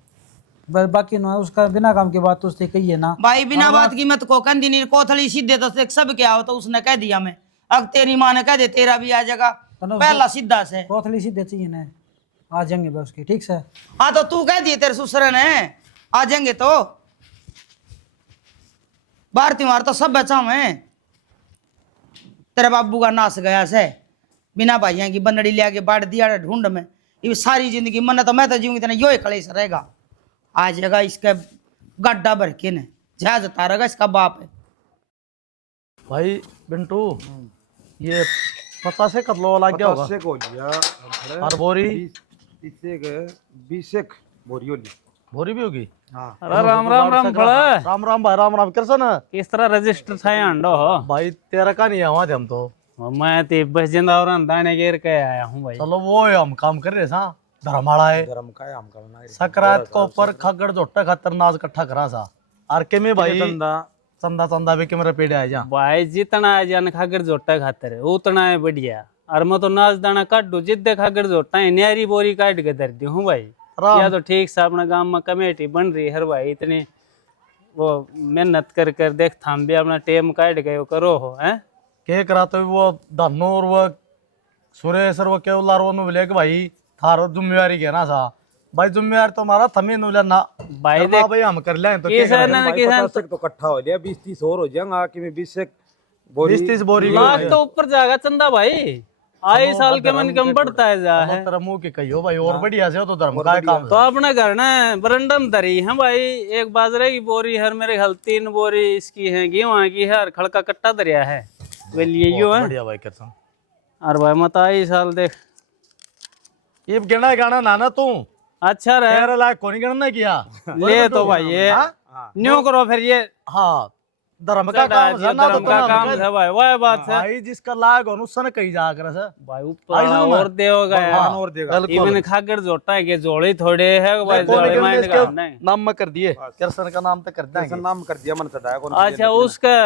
बाकी ना उसका बिना काम की बात तो उससे कही है ना भाई बिना बात की मत को कंदी नहीं कोथली सीधे तो सब क्या हो तो उसने कह दिया मैं। अब तेरी माँ ने कह दे तेरा भी आ जाएगा पहला सीधा से। कोथली सीधे चाहिए ना आ जाएंगे बस उसके, ठीक से। हाँ तो तू कह दिए तेरे ससुर ने आ जाएंगे तो बार त्योहार तो सब बचा मैं। तेरे बाबू का नाश गया से बिना भाइयों की बंदड़ी ले आके बांट दिया ढूंढ में। ये सारी जिंदगी मन तो मैं तो जीऊंगी तेना यो ही कलेश रहेगा। आ जाएगा इसका गड्ढा भर के ने जा जता रहेगा इसका बाप है। भाई बिंटू ये 50 से कतलो वाला क्या होगा? 50 को लिया और बोरी 20 बोरी होली। बोरी भी होगी। हाँ अरे राम राम राम फड़ा राम राम भाई राम राम कैसा ना किस तरह रजिस्टर था अंडो हो भाई तेरा का नहीं है वहां थे हम तो। मैं तो बस जिंदा और दाने गिर के आया हूँ भाई। चलो वो है, हम काम कर रहे सा धर्माड़ा है धर्म का है हमका बना सकरात को ऊपर खगड़ जोटा खतर नाज इकट्ठा करा सा आर के में भाई चंदा चंदा भी के मेरा पेड़ आ जा भाई जितना है जन खागर जोटा खातर है उतना है बढ़िया। और मैं तो नाच दाना काटू जिद्दे खागर जोटा है न्यारी बोरी काट के धर दी हूँ भाई। या तो ठीक से अपना गांव में कमेटी बन रही है भाई इतनी वो मेहनत कर कर देख थाम भी अपना टेम काट गए करो हो हैं के करा तो वो धनो और वो सुरेश और वो केवलार वो मिले कि भाई थारो जिम्मेवारी के ना सा भाई जिम्मेवारी तो हमारा थमी नुला ना भाई देख भाई हम कर ले तो किसान तो इकट्ठा हो लिया 20-30 और हो जाएगा कि मैं 20 बोरी 20-30 बोरी लाख तो ऊपर जाएगा चंदा भाई। आई साल के मन कम बढ़ता है जा है तेरा मुंह की कहियो भाई और बढ़िया से हो तो धर्म का काम तो अपने घर ना बरंडम धरी है भाई। एक बाजरे की बोरी है मेरे ख्याल 3 बोरी इसकी है गेहूं की है और खड़का कट्टा दरिया है वे लिए यो है बढ़िया भाई कसम। और भाई मत आई साल देख ये गणना गाना नाना तू अच्छा रहे तेरे लायक कौन गणना किया ले तो भाई ये न्यू करो फिर ये हाँ धर्म का काम है ना धर्म का काम है भाई वह बात है भाई जिसका लायक हो उसने कहीं जा कर से भाई ऊपर और देगा यार और देगा इवन खाकर जोटा है के जोड़ी थोड़े है भाई जोड़ी माइंड का नहीं नाम में कर दिए कृष्ण का नाम तो कर देंगे नाम कर दिया मन चढ़ाया कौन। अच्छा उसका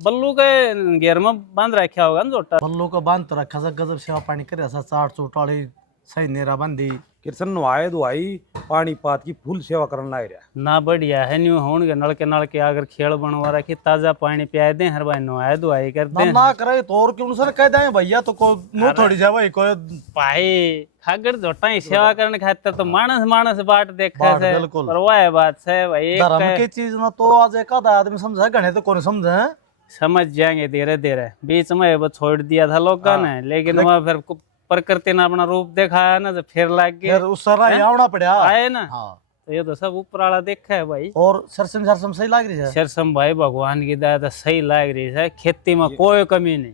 बल्लू के घेर में बांध रखा होगा ना जोटा बल्लू को बांध तो रखा सा गजब सेवा पानी कर ऐसा 4 चौटाली सही नेरा बंदी किरसन नवाए दुआई पानी पात की फुल सेवा करने लग रहा। ना बढ़िया है न्यू होंगे नल के अगर खेल बनवा रखी ताजा पानी पिया दे हर भाई नहाए दुआई करते ना हैं ना करे तो और क्यों सर कह दें भैया तो को नो थोड़ी जा भाई कोई भाई खागर जोटा ही सेवा करने खातिर तो मानस मानस बाट देखा बाट, से बिल्कुल। पर वह बात है भाई एक धर्म है, की चीज ना तो आज एक आधा आदमी समझे घने तो कौन समझे हैं? समझ जाएंगे धीरे धीरे बीच में वो छोड़ दिया था लोगों ने लेकिन वह फिर प्रकृति ने अपना रूप दिखाया ना तो फिर लाग फिर गए उस तरह आवना पड़ा। आए ना हाँ तो ये तो सब ऊपर वाला देखा है भाई। और सरसम सही लग रही है। सरसम भाई भगवान की दया तो सही लग रही है खेती में कोई कमी नहीं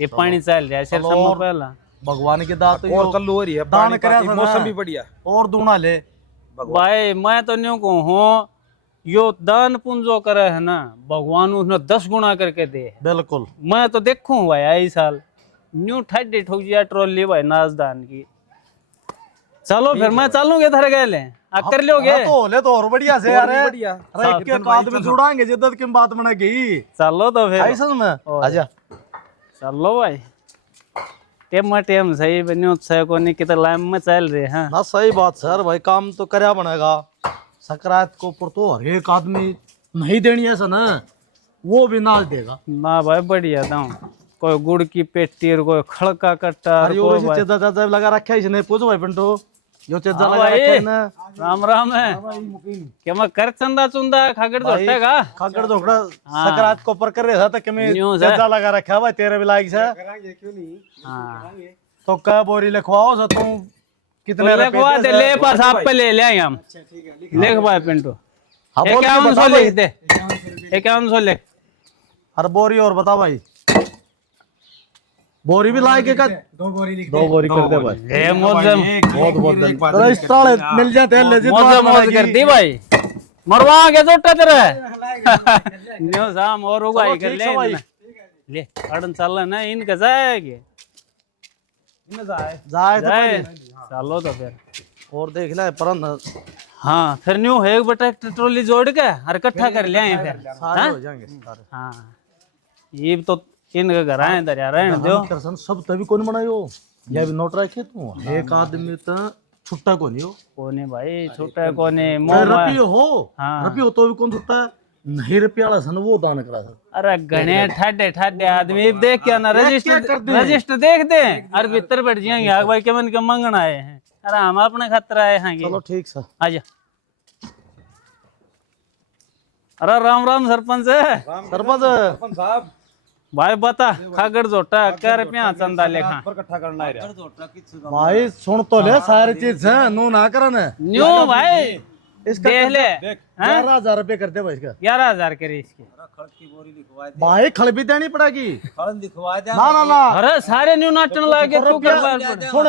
ये पानी चल रहा है सरसम में और पहला भगवान की दात और कल हो रही है, दान पानी करया पाती, था मौसम ना। भी बढ़िया। और दूना ले भाई मैं तो न्यू को हूँ यो दान पुंजो करे है ना भगवान उसने 10 गुना करके दे। बिल्कुल मैं तो देखूं भाई आई साल न्यू ठड्डी ठोक दिया ट्रॉली भाई नाजदान की। चलो फिर मैं चलूंगे थर गए ले कर लोगे हाँ, तो ले तो और बढ़िया से यार और भी बढ़िया। अरे एक एक आदमी जुड़ाएंगे जिद्दत की बात बना गई चलो तो फिर आई समझ में आजा चलो भाई टेम सही बनो छह को नहीं कितना लाइन में चल रहे हैं। ना सही बात सर भाई काम तो करया बनेगा सकरात को ऊपर तो हर एक आदमी नहीं देनी है ना वो भी नाच देगा। ना भाई बढ़िया था कोई गुड़ की पेटी और कोई खड़का कट्टा अरे कोई यो भाई- चेदा चाचा लगा रखा है इसने पूछ भाई पिंटू यो चेदा हाँ लगा भाई। रखा है ना राम राम है क्या मैं कर चंदा चुंदा खागड़ जोटेगा खाकर झोकड़ा सकरात को ऊपर कर रहे था कि मैं न्यूज़ है। चेदा लगा रखा है भाई तेरे भी लायक से हाँ तो क्या बोरी लिखवाओ सो तुम कितने लिखवा दे ले पास आप पे ले आए हम लिख भाई पिंटू हाँ, बोल के 5100 बता लिख भाई। दे 5100 लिख अरे बोरी और बता भाई बोरी भी लाए के का दो बोरी कर दे भाई ए मौज बहुत अरे इस साले मिल जाते हैं ले जी मौज मौज कर दी भाई मरवा के जोटा तेरे न्यू शाम और उगाई कर ठीक ले है भाई। ले अड़न चल ना इनका जाएगे जाए तो जाए भाई। चलो तो फिर और देख ले परन हाँ फिर न्यू है एक बटा ट्रॉली जोड़ के और इकट्ठा कर ले आए फिर सारे हो जाएंगे सारे हाँ ये तो इनका घर आए दरिया रहने दो करसन सब तभी कौन बनायो ये भी नोट रखे तू एक आदमी तो छुट्टा को नहीं हो कोने भाई छोटा कोने चाहे मोह रुपये हो हाँ। रुपये हो तो भी कौन छुट्टा है नहीं रुपया वाला सन वो दान करा सक अरे घने ठाडे ठाडे आदमी देख क्या ना रजिस्टर देख दे और भीतर बैठ जाएंगे आग भाई के मन के मंगन आए हैं अरे हम अपने खतर आए हैं चलो ठीक सर आजा अरे राम राम सरपंच सरपंच साहब भाई बता खागड़ जोटा क्या रुपया चंदा लेखा पर इकट्ठा करना है। भाई सुन तो ले सारी चीज है नो ना करन न्यू भाई इसका देख ले 11,000 रुपये कर दे भाई इसका 11,000 करी इसके भाई खल भी देनी पड़ेगी ना ना ना अरे सारे न्यू नाचने लगे तू कर बार सुन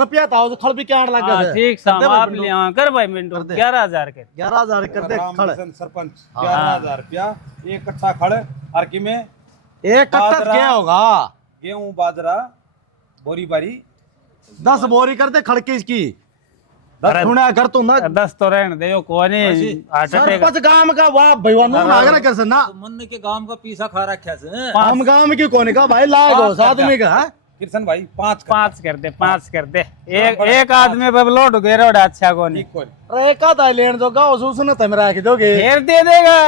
रुपया था खल भी क्या लग हाँ, गया ठीक साहब आप ले हाँ, कर भाई मिनटू 11,000 के 11,000 कर दे खड़ सरपंच 11,000 रुपया एक कट्ठा खड़ और कि में एक कट्टा बाजरा। क्या होगा गेहूं बाजरा बोरी बारी 10 बोरी कर दे खड़ की इसकी 10 सुना कर तू ना 10 तो रहने दे कोने हार्ट अटैक सरपंच गांव का वाह भैया नो नागरा कर सना मन के गांव का पीसा खा रखा से हम गांव की कोने का भाई लाग हो आदमी का हाँ? किरसन भाई 5 5 कर दे एक आदमी पे लोड घेरो अच्छा कोने अरे एक आधा लेन जो गाँव से उसने तम रख दोगे फिर दे देगा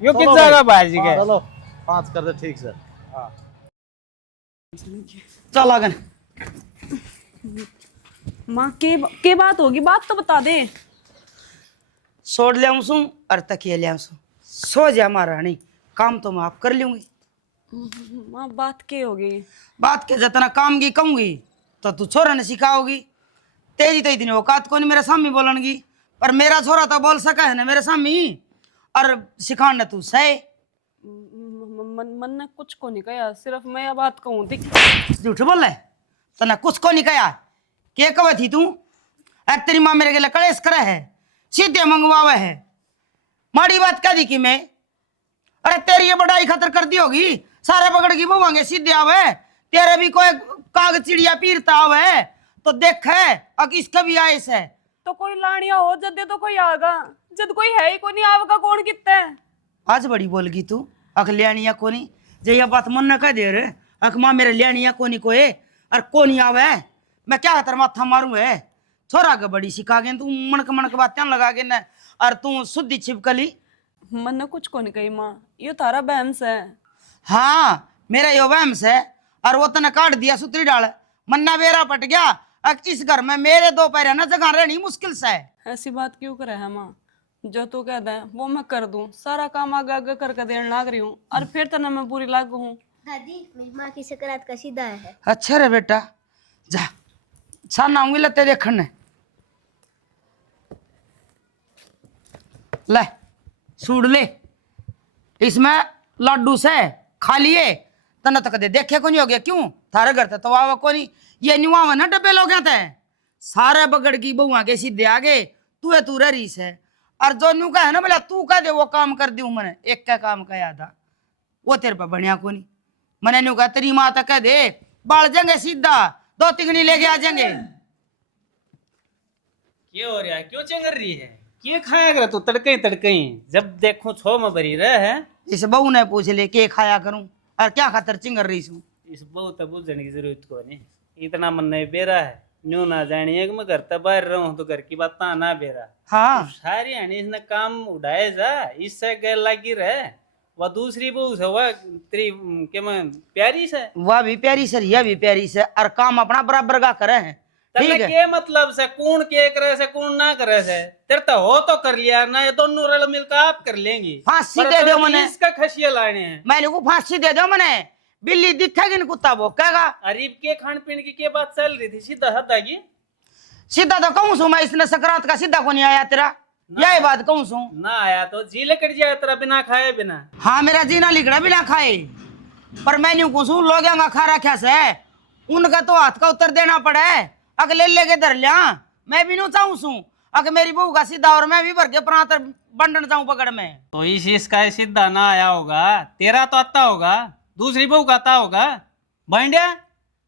यो चलो किस भाई। जगह बाजी के चलो 5 कर दे ठीक सर चल आगन माँ के बात होगी बात तो बता दे। छोड़ ले सू और तकिए ले सू सो जा महारानी काम तो मैं आप कर लूंगी। माँ बात के होगी बात के जितना काम की कहूंगी तो तू छोरा ने सिखाओगी तेजी तो इतनी औकात को नहीं मेरे सामने बोलनगी पर मेरा छोरा तो बोल सका है ना मेरे सामने और सिखाना तू सही मन ने कुछ को नहीं कहा सिर्फ मैं यह बात कहूँ थी। झूठ बोल रहा है तना कुछ को नहीं कहा क्या कह थी तू अरे तेरी माँ मेरे के लिए कलेश करे है सीधे मंगवावे है माड़ी बात कह दी कि मैं अरे तेरी ये बड़ाई खतर कर दी होगी सारे पकड़ की बोवांगे सीधे आवे तेरे भी कोई काग चिड़िया पीरता आवे तो देख है अब इसका भी आए से तो कोई लानिया हो जदे तो कोई आगा जद कोई है ही को नहीं आवगा कौन कितने आज बड़ी बोल गई तू अख लियानिया कोनी जे ये बात मन न कह दे रे अख माँ मेरे लियानिया कोनी कोई और कोनी आवे मैं क्या खतर माथा मारू है छोरा के बड़ी सिखा गए तू मनक मनक बातें लगा के न और तू शुद्धि छिपकली। मन कुछ को नहीं कही माँ, ये तारा बहम्स है। हाँ मेरा यो वहम्स है और वो तने काट दिया सुतरी डाल मन्ना बेरा पट गया। अब इस घर में मेरे दो पैर है ना जगह रहनी मुश्किल से है। ऐसी बात क्यों करे है माँ, जो तू कह दे वो मैं कर दूं, सारा काम आगे आगे करके देने लाग रही हूँ और फिर तना मैं बुरी लाग हूँ। दादी मेरी माँ की सकरात का सीधा है। अच्छा रे बेटा जा सान आऊंगी लते देखने ले सूड ले इसमें लड्डू से खा लिए तना तक दे देखे को नहीं हो गया क्यों थारे घर तो वावा को नहीं ये न्यू आवा ना डब्बे लोग थे सारे बगड़ की बहुआ के सीधे आगे तू है रीस है और जो न्यू का है ना बोला तू कह दे वो काम कर दूं मैंने एक का काम कहा था वो तेरे पे बढ़िया को नहीं मैंने न्यू कहा तेरी माँ तक कह दे बाढ़ जाएंगे सीधा 2 तिगनी लेके आ जाएंगे। क्यों हो रहा है, क्यों चंगर रही है, क्या खाया कर तू तड़के तड़के जब देखो छो में भरी रहे है। इस बहू ने पूछ ले के खाया करूं और क्या खातर चिंगर रही हूँ। इस बहुत बुझने की जरूरत को नहीं, इतना मन नहीं बेरा है न्यू ना जानिए कि मैं घर तक बाहर रहूं तो घर की बात ना बेरा। हाँ तो सारी हनी इसने काम उड़ाए जा इससे गैर लगी रहे। वह दूसरी बहू से वह तेरी के मैं प्यारी से वह भी प्यारी से यह भी प्यारी से और काम अपना बराबर का करे है। ठीक है के मतलब से कौन के करे से कौन ना करे से तेरे तो हो तो कर लिया ना ये दोनों रल मिलकर आप कर लेंगी। फांसी दे दो मने इसका खशिया लाने हैं मैंने को फांसी दे दो मने बिल्ली दिखेगी न कुत्ता भौंकेगा। अरीब के खान पीने की क्या बात चल रही थी सीधा साधा की सीधा तो कहूँ सू मैं इसने सकरात का सीधा को नहीं आया तेरा यही बात कहूँ सू ना आया तो जी लकड़ जाए तेरा बिना खाए बिना। हाँ मेरा जीना लिखड़ा बिना खाए पर मैंने कुछ लोग खा रखा से उनका तो हाथ का उत्तर देना पड़े अगले लेके धर लिया मैं भी नहीं चाहूँ सू अगर मेरी बहू का सीधा और मैं भी भर के प्रांतर बंडन जाऊं पकड़ में तो इस इसका सीधा ना आया होगा तेरा तो आता होगा दूसरी बहू का आता होगा बांडिया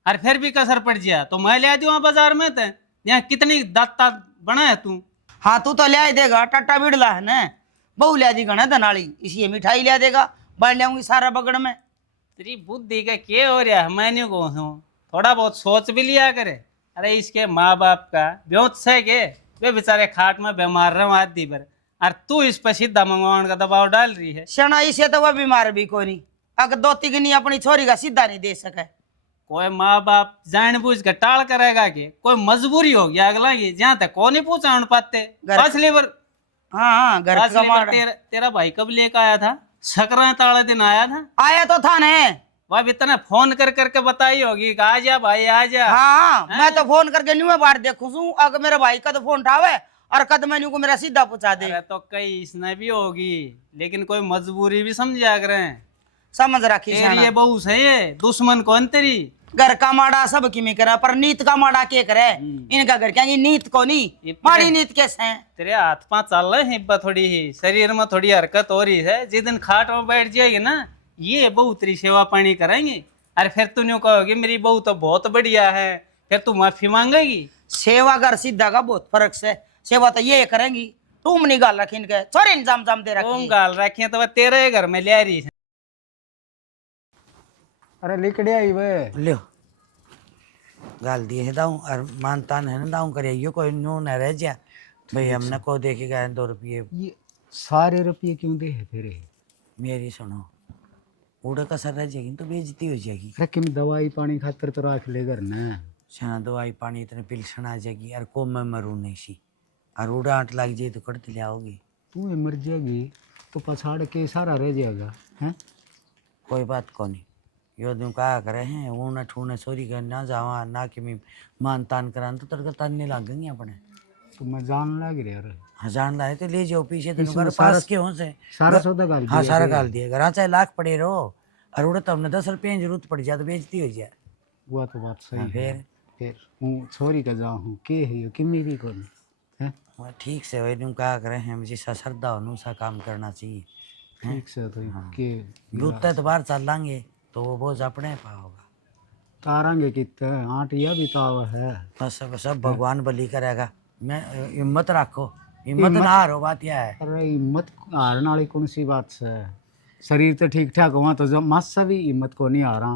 और फिर भी कसर पड़ गया तो मैं ले दूँ बाजार में थे यहाँ कितनी दाता बना है तू। हाँ तू तो ले देगा टट्टा बिड़ला है ना बहू ले दी गणा दनाली इसी मिठाई ले देगा बांध लियाऊंगी सारा बगड़ में। तेरी बुद्धि का क्या हो रहा है मैं नहीं कहूँ थोड़ा बहुत सोच भी लिया करे। अरे इसके माँ बाप का ब्योत से के वे बेचारे खाट में बीमार रहे आदि पर और तू इस पर सीधा मंगवाने का दबाव डाल रही है। शनाई से तो वह बीमार भी कोई नहीं अगर 2 तिगनी अपनी छोरी का सीधा नहीं दे सके कोई माँ बाप जानबूझ के टाल करेगा कि कोई मजबूरी हो गया अगला की जहाँ तक कौन नहीं पूछा पाते असली पर। हाँ घर का मार तेरा भाई कब लेकर आया था संक्रांति वाले दिन आया तो था ने वह इतना फोन कर करके बताई होगी कि आ जा भाई आ जा। हाँ मैं तो फोन करके न्यू बार देखू हूँ अगर मेरे भाई का तो फोन उठावे और कद मेन्यू को मेरा सीधा पूछा दे तो कई इसने भी होगी लेकिन कोई मजबूरी भी समझा करे समझ रखी ये बहू सही है दुश्मन कौन तेरी घर का माड़ा सब की में करे पर नीत का माड़ा के करे इनका घर क्या नीत को नहीं माड़ी नीत कैसे है तेरे हाथ पांव चल रहे हैं थोड़ी ही शरीर में थोड़ी हरकत हो रही है जिस दिन खाट में बैठ जाएगी ना ये बहू तेरी सेवा पानी करेंगे अरे फिर तू न्यू कहोगी मेरी बहू तो बहुत बढ़िया है फिर तू माफी मांगेगी। सेवा कर सीधा का बहुत फर्क से सेवा तो ये करेंगी तुम नहीं गाल रखी इनके छोरे इंजाम जाम दे रखी गाल रखी तो वह तेरे घर में ले रही है। अरे लिकड़े आई वे लो गाल दिए है दाऊं और मानतान है ना दाऊं करिए कोई नो न रह जा भाई हमने को देखेगा 2 रुपये ये सारे रुपये क्यों दे है तेरे। मेरी सुनो उड़ा का सर रह जाएगी तो बेइज्जती हो जाएगी। अरे किम दवाई पानी खातर तो रख ले घर ना छना दवाई पानी इतने पिलसन आ जाएगी और को मैं मरू नहीं सी और उड़ा आंट लग जाए तो कड़ते ले आओगी तू मर जाएगी तो पछाड़ के सारा रह जाएगा हैं। कोई बात को नहीं यो दूं कहा करे हैं ऊने ठूने सोरी कर ना जावा ना कि मैं मान तान करा तो तड़का तानने लगेंगे अपने तो मैं जान लग रहा है। हाँ जान लाए तो ले जाओ पीछे तेन घर पास के हो से सारा सौदा गाल हाँ सारा गाल दिया घर चाहे लाख पड़े रहो और उड़े तो हमने 10 रुपये जरूरत पड़ जाए तो बेइज्जती हो जाए। वो तो बात सही है। फिर हूँ छोरी का जाऊँ हूँ के है कि मेरी को नहीं है ठीक से वही तुम कहा करे हैं मुझे श्रद्धा हो सा काम करना चाहिए ठीक से तो के दूध तो बाहर चल लाएंगे तो वो बोझ अपने पा होगा तारांगे कितने आटिया भी तो है बस सब भगवान बलि करेगा। मैं हिम्मत रखो हिम्मत ना हारो बात यह है। अरे हिम्मत हारने वाली कौन सी बात से शरीर तो ठीक ठाक हुआ तो जब मत सा भी हिम्मत को नहीं हारा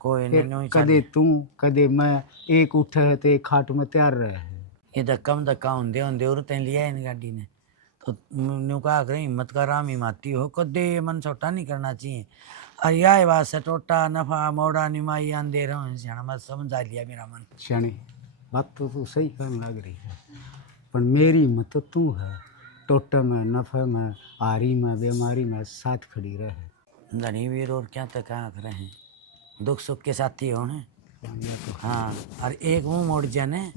कोई नहीं कदे तू कदे मैं एक उठे है तो एक खाट में तैयार रहे ये धक्का होंदे होंदे और तें लिया इन गाड़ी ने तो न्यू कहा करें हिम्मत का राम ही माती हो कदे मन छोटा नहीं करना चाहिए। और यह बात से टोटा नफा मोड़ा निमाई आंदे रहो सियाना मत समझा लिया मेरा मन। श्याणी बात तो तू सही कहने लग रही है, पर मेरी हिम्मत तो तू है। टोटे में नफे में आरी में बीमारी में साथ खड़ी रहे। धनी वीर और क्या तक कहाँ रहे हैं, दुख सुख के साथी हो हैं। हाँ और एक मुँह मोड़ जाए न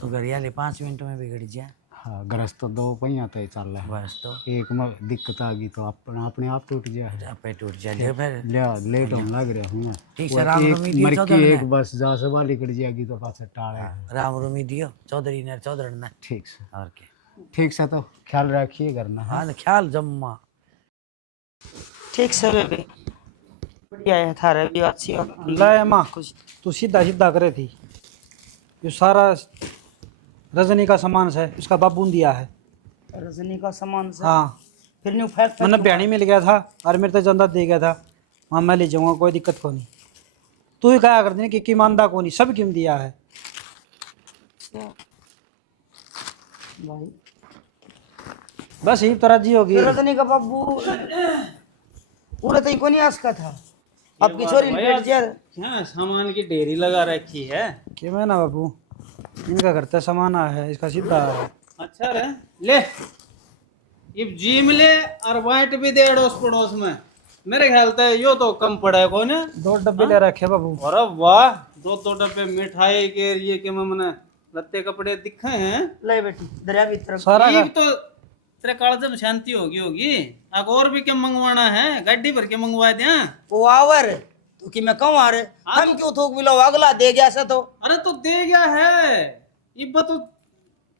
तो घरियाले 5 मिनट में बिगड़ जाए। हाँ ग्रस्त तो 2 पहिया तो चल रहा है, बस तो एक में दिक्कत आ गई तो अपने आप टूट जाए। आपे टूट जाए फिर लेट होने लग रहा हूँ मैं। ठीक से राम रमी दियो मरकी एक बस जा से वाली कट जाएगी तो पास टाले। राम रमी दियो चौधरी ने चौधरी ने। ठीक से और क्या ठीक से तो ख्याल रखिए करना। हाँ ख्याल जम्मा ठीक से बेबे बढ़िया है थारे भी अच्छी ला माँ तू सीधा सीधा करे थी। ये सारा रजनी का सामान है, उसका बाबू ने दिया है। रजनी का सामान से हाँ फिर न्यू फैक्ट मैंने बयानी मिल गया था और मेरे तो जंदा दे गया था। वहाँ मैं ले जाऊँगा, कोई दिक्कत को नहीं। तू ही कहा कर देने कि ईमानदार को नहीं, सब क्यों दिया है भाई। बस यही तो राजी होगी। रजनी का बाबू पूरा तो को नहीं आस का था आपकी छोरी ने बैठ जाए। क्या सामान की ढेरी लगा रखी है। कि मैं ना बाबू इनका करता सामान है, इसका सीधा है। अच्छा रे ले इब जिम ले और वाइट भी दे अड़ोस पड़ोस में। मेरे ख्याल से यो तो कम पड़ा है कोई ना। 2 डब्बे ले रखे बाबू। अरे वाह 2 डब्बे मिठाई के ये के मैंने लत्ते कपड़े दिखे हैं। ले बेटी दरिया भीतर सारा एक तो तेरे कालजे में शांति होगी। अब और भी क्या मंगवाना है, गाड़ी भर के मंगवा दिया। वो आवर तो कि मैं कहूँ अरे हम क्यों थोक मिलो अगला दे गया से तो। अरे तो दे गया है इब तो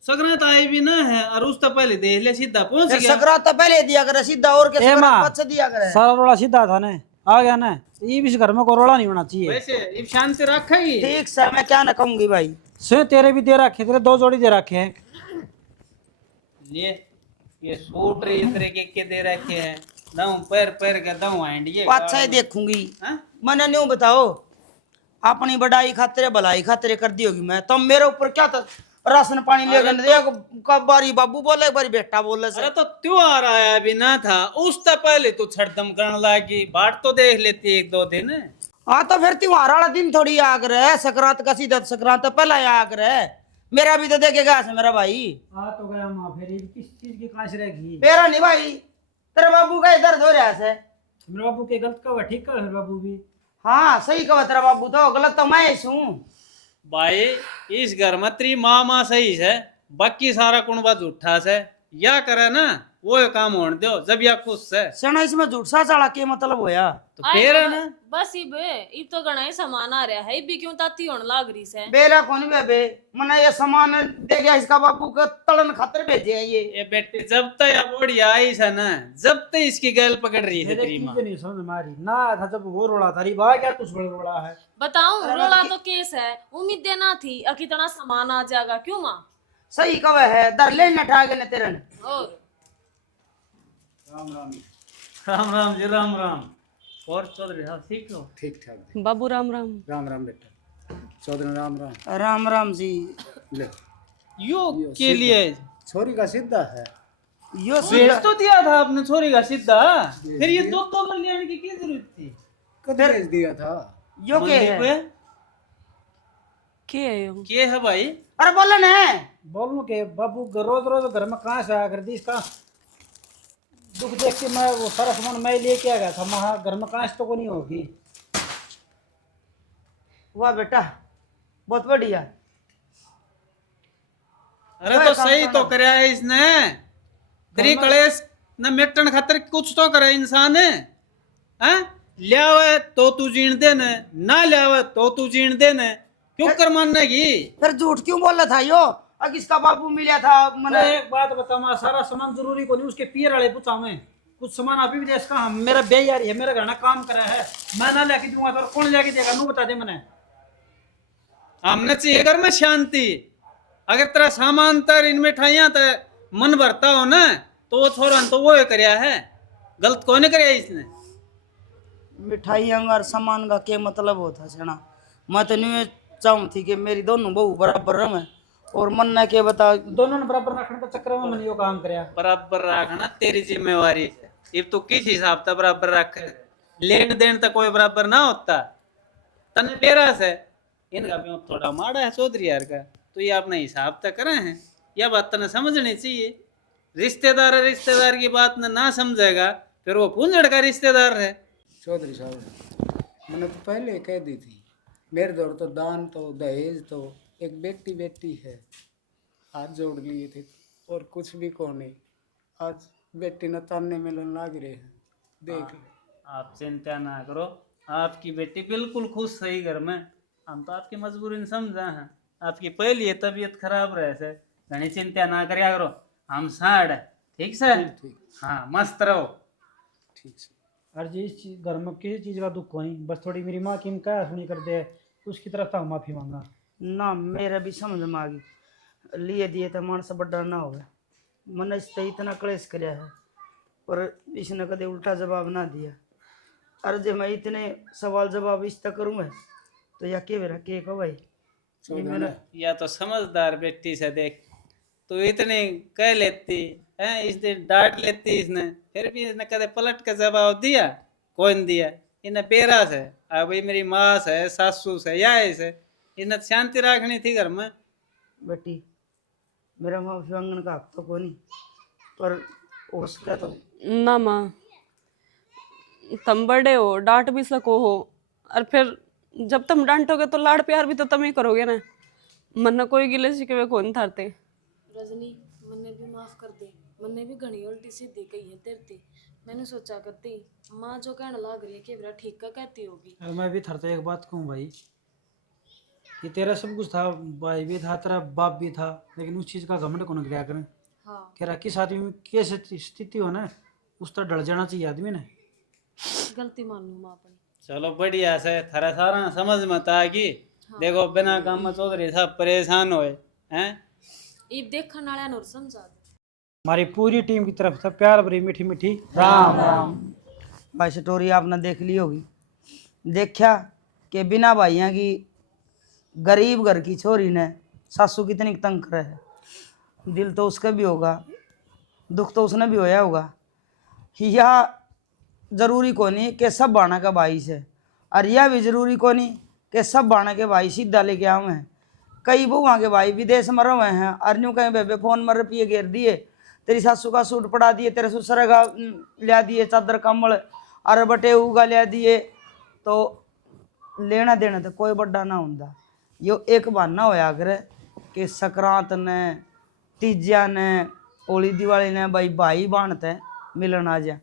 सकरात आई भी ना है और उस तो पहले दे ले सीधा पहुंच फिर गया। सकरात तो पहले दिया करे सीधा और के ए माँ, पद से दिया करे। सारा रोड़ा सीधा था ने आ गया ना। ये भी इस घर में कोई रोड़ा नहीं होना चाहिए। वैसे इब शांति रखेगी। ठीक से मैं क्या ना कहूंगी भाई। से तेरे भी दे रखे, तेरे 2 जोड़ी दे रखे हैं। ये सूट रे इस तरह के दे रखे हैं। दाऊ पैर पैर के दाऊ आंडिए अच्छा ही देखूंगी। मैंने न्यू बताओ अपनी बड़ाई खातिर भलाई खातिर कर दी होगी मैं। तुम मेरे ऊपर क्या था राशन पानी ले गए कब बारी बाबू बोले बारी बेटा बोले से। अरे तो त्योहार आया भी ना था उस तो पहले तू छड़दम करने लगी। बाट तो देख लेती 1-2 दिन। हाँ तो फिर त्योहार वाला दिन थोड़ी आग रहे सकरात का सीधा सकरात तो पहला आग रहे। मेरा भी तो देखेगा मेरा भाई। आ तो गया माँ फिर किस चीज की काश रहेगी। मेरा नहीं भाई तेरे बाबू का दर्द हो रहा है। मेरे बाबू के गलत का ठीक कर बाबू भी। हाँ सही कहा तेरा बाबू तो गलत तो मैं हूँ भाई। इस घर में तेरी माँ सही है, बाकी सारा कुणबा झूठा से। या करे ना वो काम होने दो जब या खुश से सना इसमें झूठ सा चढ़ा के मतलब होया तो फिर है ना। बस इब तो घना ही सामान आ रहा है, इब भी क्यों ताती होने लाग रही से। बेला कौन बेबे मना ये सामान दे गया इसका बापू का तड़न खातर भेजे है ये बेटे जब तक या बोड़ी आई से ना जब तक इसकी गैल पकड़ रही है तेरी माँ। नहीं समझ मारी ना था जब वो रोड़ा था री बा क्या कुछ बड़ा रोड़ा है। बताऊं रोला तो केस है, उम्मीद देना थी कितना सामान आ जाएगा क्यों माँ। सही कवे है दर ले न ठागे न तेरन। और राम राम जी राम राम। और चौधरी साहब ठीक हो? ठीक ठाक बाबू राम राम। राम राम बेटा चौधरी राम राम। राम राम जी। ले यो के लिए छोरी का सीधा है। यो भेज तो दिया था आपने छोरी का सीधा। फिर ये 2 लेने की क्या जरूरत थी? कब भेज दिया था। यो के है के है भाई? अरे बोले न बोलूं के बाबू रोज रोज घर में कहाँ से आया कर दी इसका दुख देख के मैं वो सारा सामान मैं लेके आ गया था। वहाँ घर में कहाँ तो को नहीं होगी। वाह बेटा बहुत बढ़िया। अरे तो सही तो करे है इसने। तेरी कलेश न मेटन खातर कुछ तो करे इंसान है। लियावे तो तू जीण दे ना लियावे तो तू जीण दे क्यों कर मानने की। फिर झूठ क्यों बोल रहा था यो अब इसका बाबू मिला था मैंने एक बात बता मैं सारा सामान जरूरी को नहीं उसके पियर वाले पूछा मैं कुछ सामान अभी भी देश का मेरा बेयारी है मेरे घर ना काम करा है मैं ना लेके दूंगा तो कौन लेके देगा नू बता दे मैंने। हमने चाहिए घर में शांति। अगर तेरा सामान तर इन मिठाइयां तर मन भरता हो ना तो वो छोरा तो वो करया है गलत कौन करया इसने। मिठाई और सामान का क्या मतलब होता सेना। मैं तो नहीं चाहूँ थी कि मेरी दोनों बहू बराबर रहे और मन ने के बता दोनों ने बराबर रखने के चक्कर में मैंने यो काम करया। बराबर रखना तेरी जिम्मेवारी है। अब तो किस हिसाब से बराबर रख, लेन देन तो कोई बराबर ना होता। तने बेरा से इनका भी थोड़ा माड़ा है चौधरी यार का, तो ये अपने हिसाब से करे हैं। यह बात तने समझनी चाहिए। रिश्तेदार रिश्तेदार की बात ना समझेगा फिर वो पूंजड़ का रिश्तेदार है। चौधरी साहब मैंने तो पहले कह दी थी, मेरे दौर तो दान तो दहेज तो एक बेटी बेटी है, हाथ जोड़ लिए थे और कुछ भी को नहीं। आज बेटी न ताने मिलन लग रहे हैं, देख आप चिंता ना करो, आपकी बेटी बिल्कुल खुश सही घर में। हम तो आपकी मजबूरी समझा है। आपकी पहली तबीयत खराब रहे से घनी चिंता ना करिया करो, हम साड़ है। ठीक से? हाँ मस्त रहो। ठीक से। और जी इस चीज घर में किसी चीज का दुख हो नहीं, बस थोड़ी मेरी माँ की क्या सुनी कर दे, उसकी तरफ तो माफी मांगा ना। मेरा भी समझ में आ गई, लिए दिए तो मानस बड़ा ना हो। मन इससे इतना क्लेश कराया है पर इसने कदे उल्टा जवाब ना दिया। अरे जब मैं इतने सवाल जवाब इस तक करूँगा तो या के मेरा के को भाई या तो समझदार बेटी से देख, तो इतने कह लेती है, इस दिन डांट लेती इसने, फिर भी इसने कदे पलट के जवाब दिया? कौन दिया? इन्हें बेरा से अब मेरी माँ से सासू से या ऐसे इन्हें शांति रखनी थी घर में। बेटी मेरा माफी मांगने का हक तो कोई नहीं, पर हो सका तो ना माँ, तुम बड़े हो, डांट भी सको हो, और फिर जब तुम डांटोगे तो लाड़ प्यार भी तो तुम ही करोगे ना। मन कोई गिले शिकवे कौन थारते। रजनी मन्ने भी माफ कर दे, मन्ने भी घनी उल्टी सीधी कही है तेरे ते। मैंने सोचा करती माँ जो कहने लग रही है कि बेरा ठीक का कहती होगी। और मैं भी थरता एक बात कहूँ भाई, ये तेरा सब कुछ था, भाई भी था, तेरा बाप भी था, लेकिन उस चीज का घमंड कौन किया करें। हाँ कह रहा किस आदमी में कैसे स्थिति हो ना, उस तरह डर जाना चाहिए आदमी ने। गलती मान लूँ माँ अपनी। चलो बढ़िया से, थारा सारा समझ मत आ गई। देखो बिना काम में चौधरी साहब परेशान होए हैं। ईब देखने वाला नूर समझा दे। हमारी पूरी टीम की तरफ से प्यार भरी मीठी मीठी राम राम। भाई स्टोरी आपने देख ली होगी, देखा कि बिना भाइयों की गरीब घर की छोरी ने सासू कितनी तंग करे है। दिल तो उसका भी होगा, दुख तो उसने भी होया होगा। यह जरूरी को नहीं कि सब बाणा का भाई से, और यह भी जरूरी को नहीं कि सब बाणा के भाई सीधा लेके आए हैं। कई बुआ के भाई विदेश में रहे हैं, और न्यू कहीं बेबे फोन में रुपये घेर दिए, तेरी सासू का सूट पड़ा दिए, तेरे ससुर का लिया दिए चादर कम्बल, अरे बटे उगा लिया दिए। तो लेना देना तो कोई बड़ा ना होता। यो एक बहाना होया करे कि संक्रांत ने, तीजा ने, होली दिवाली ने भाई भाई बाणते मिलन आ जा,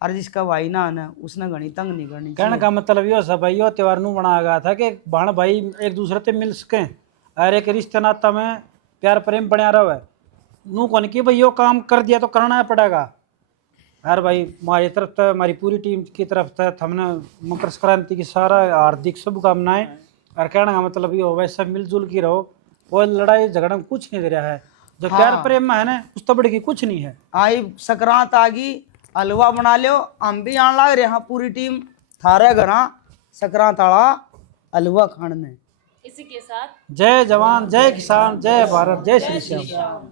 और जिसका भाई ना आना उसने घनी तंग नहीं करनी। कहने का मतलब यो सब भाई यो त्योहार नू बनाया गया था कि बाण भाई एक दूसरे से मिल सकें और एक रिश्ते नाता में प्यार प्रेम बना रहे। नू कौन की भाई यो काम कर दिया तो करना ही पड़ेगा। यार भाई हमारी तरफ से, हमारी पूरी टीम की तरफ से हमने मकर संक्रांति की सारा हार्दिक शुभकामनाएं। और कहने का मतलब ये हो वैसे मिलजुल की रहो, कोई लड़ाई झगड़ा में कुछ नहीं दे रहा है। जो प्यार प्रेम में है ना उस तो बढ़ कुछ नहीं है। आई संक्रांत आ गई, हलवा बना लियो, हम भी आने लग रहे हैं पूरी टीम थारे घर संक्रांत वाला हलवा खाने। इसी के साथ जय जवान जय किसान जय भारत जय श्री श्याम।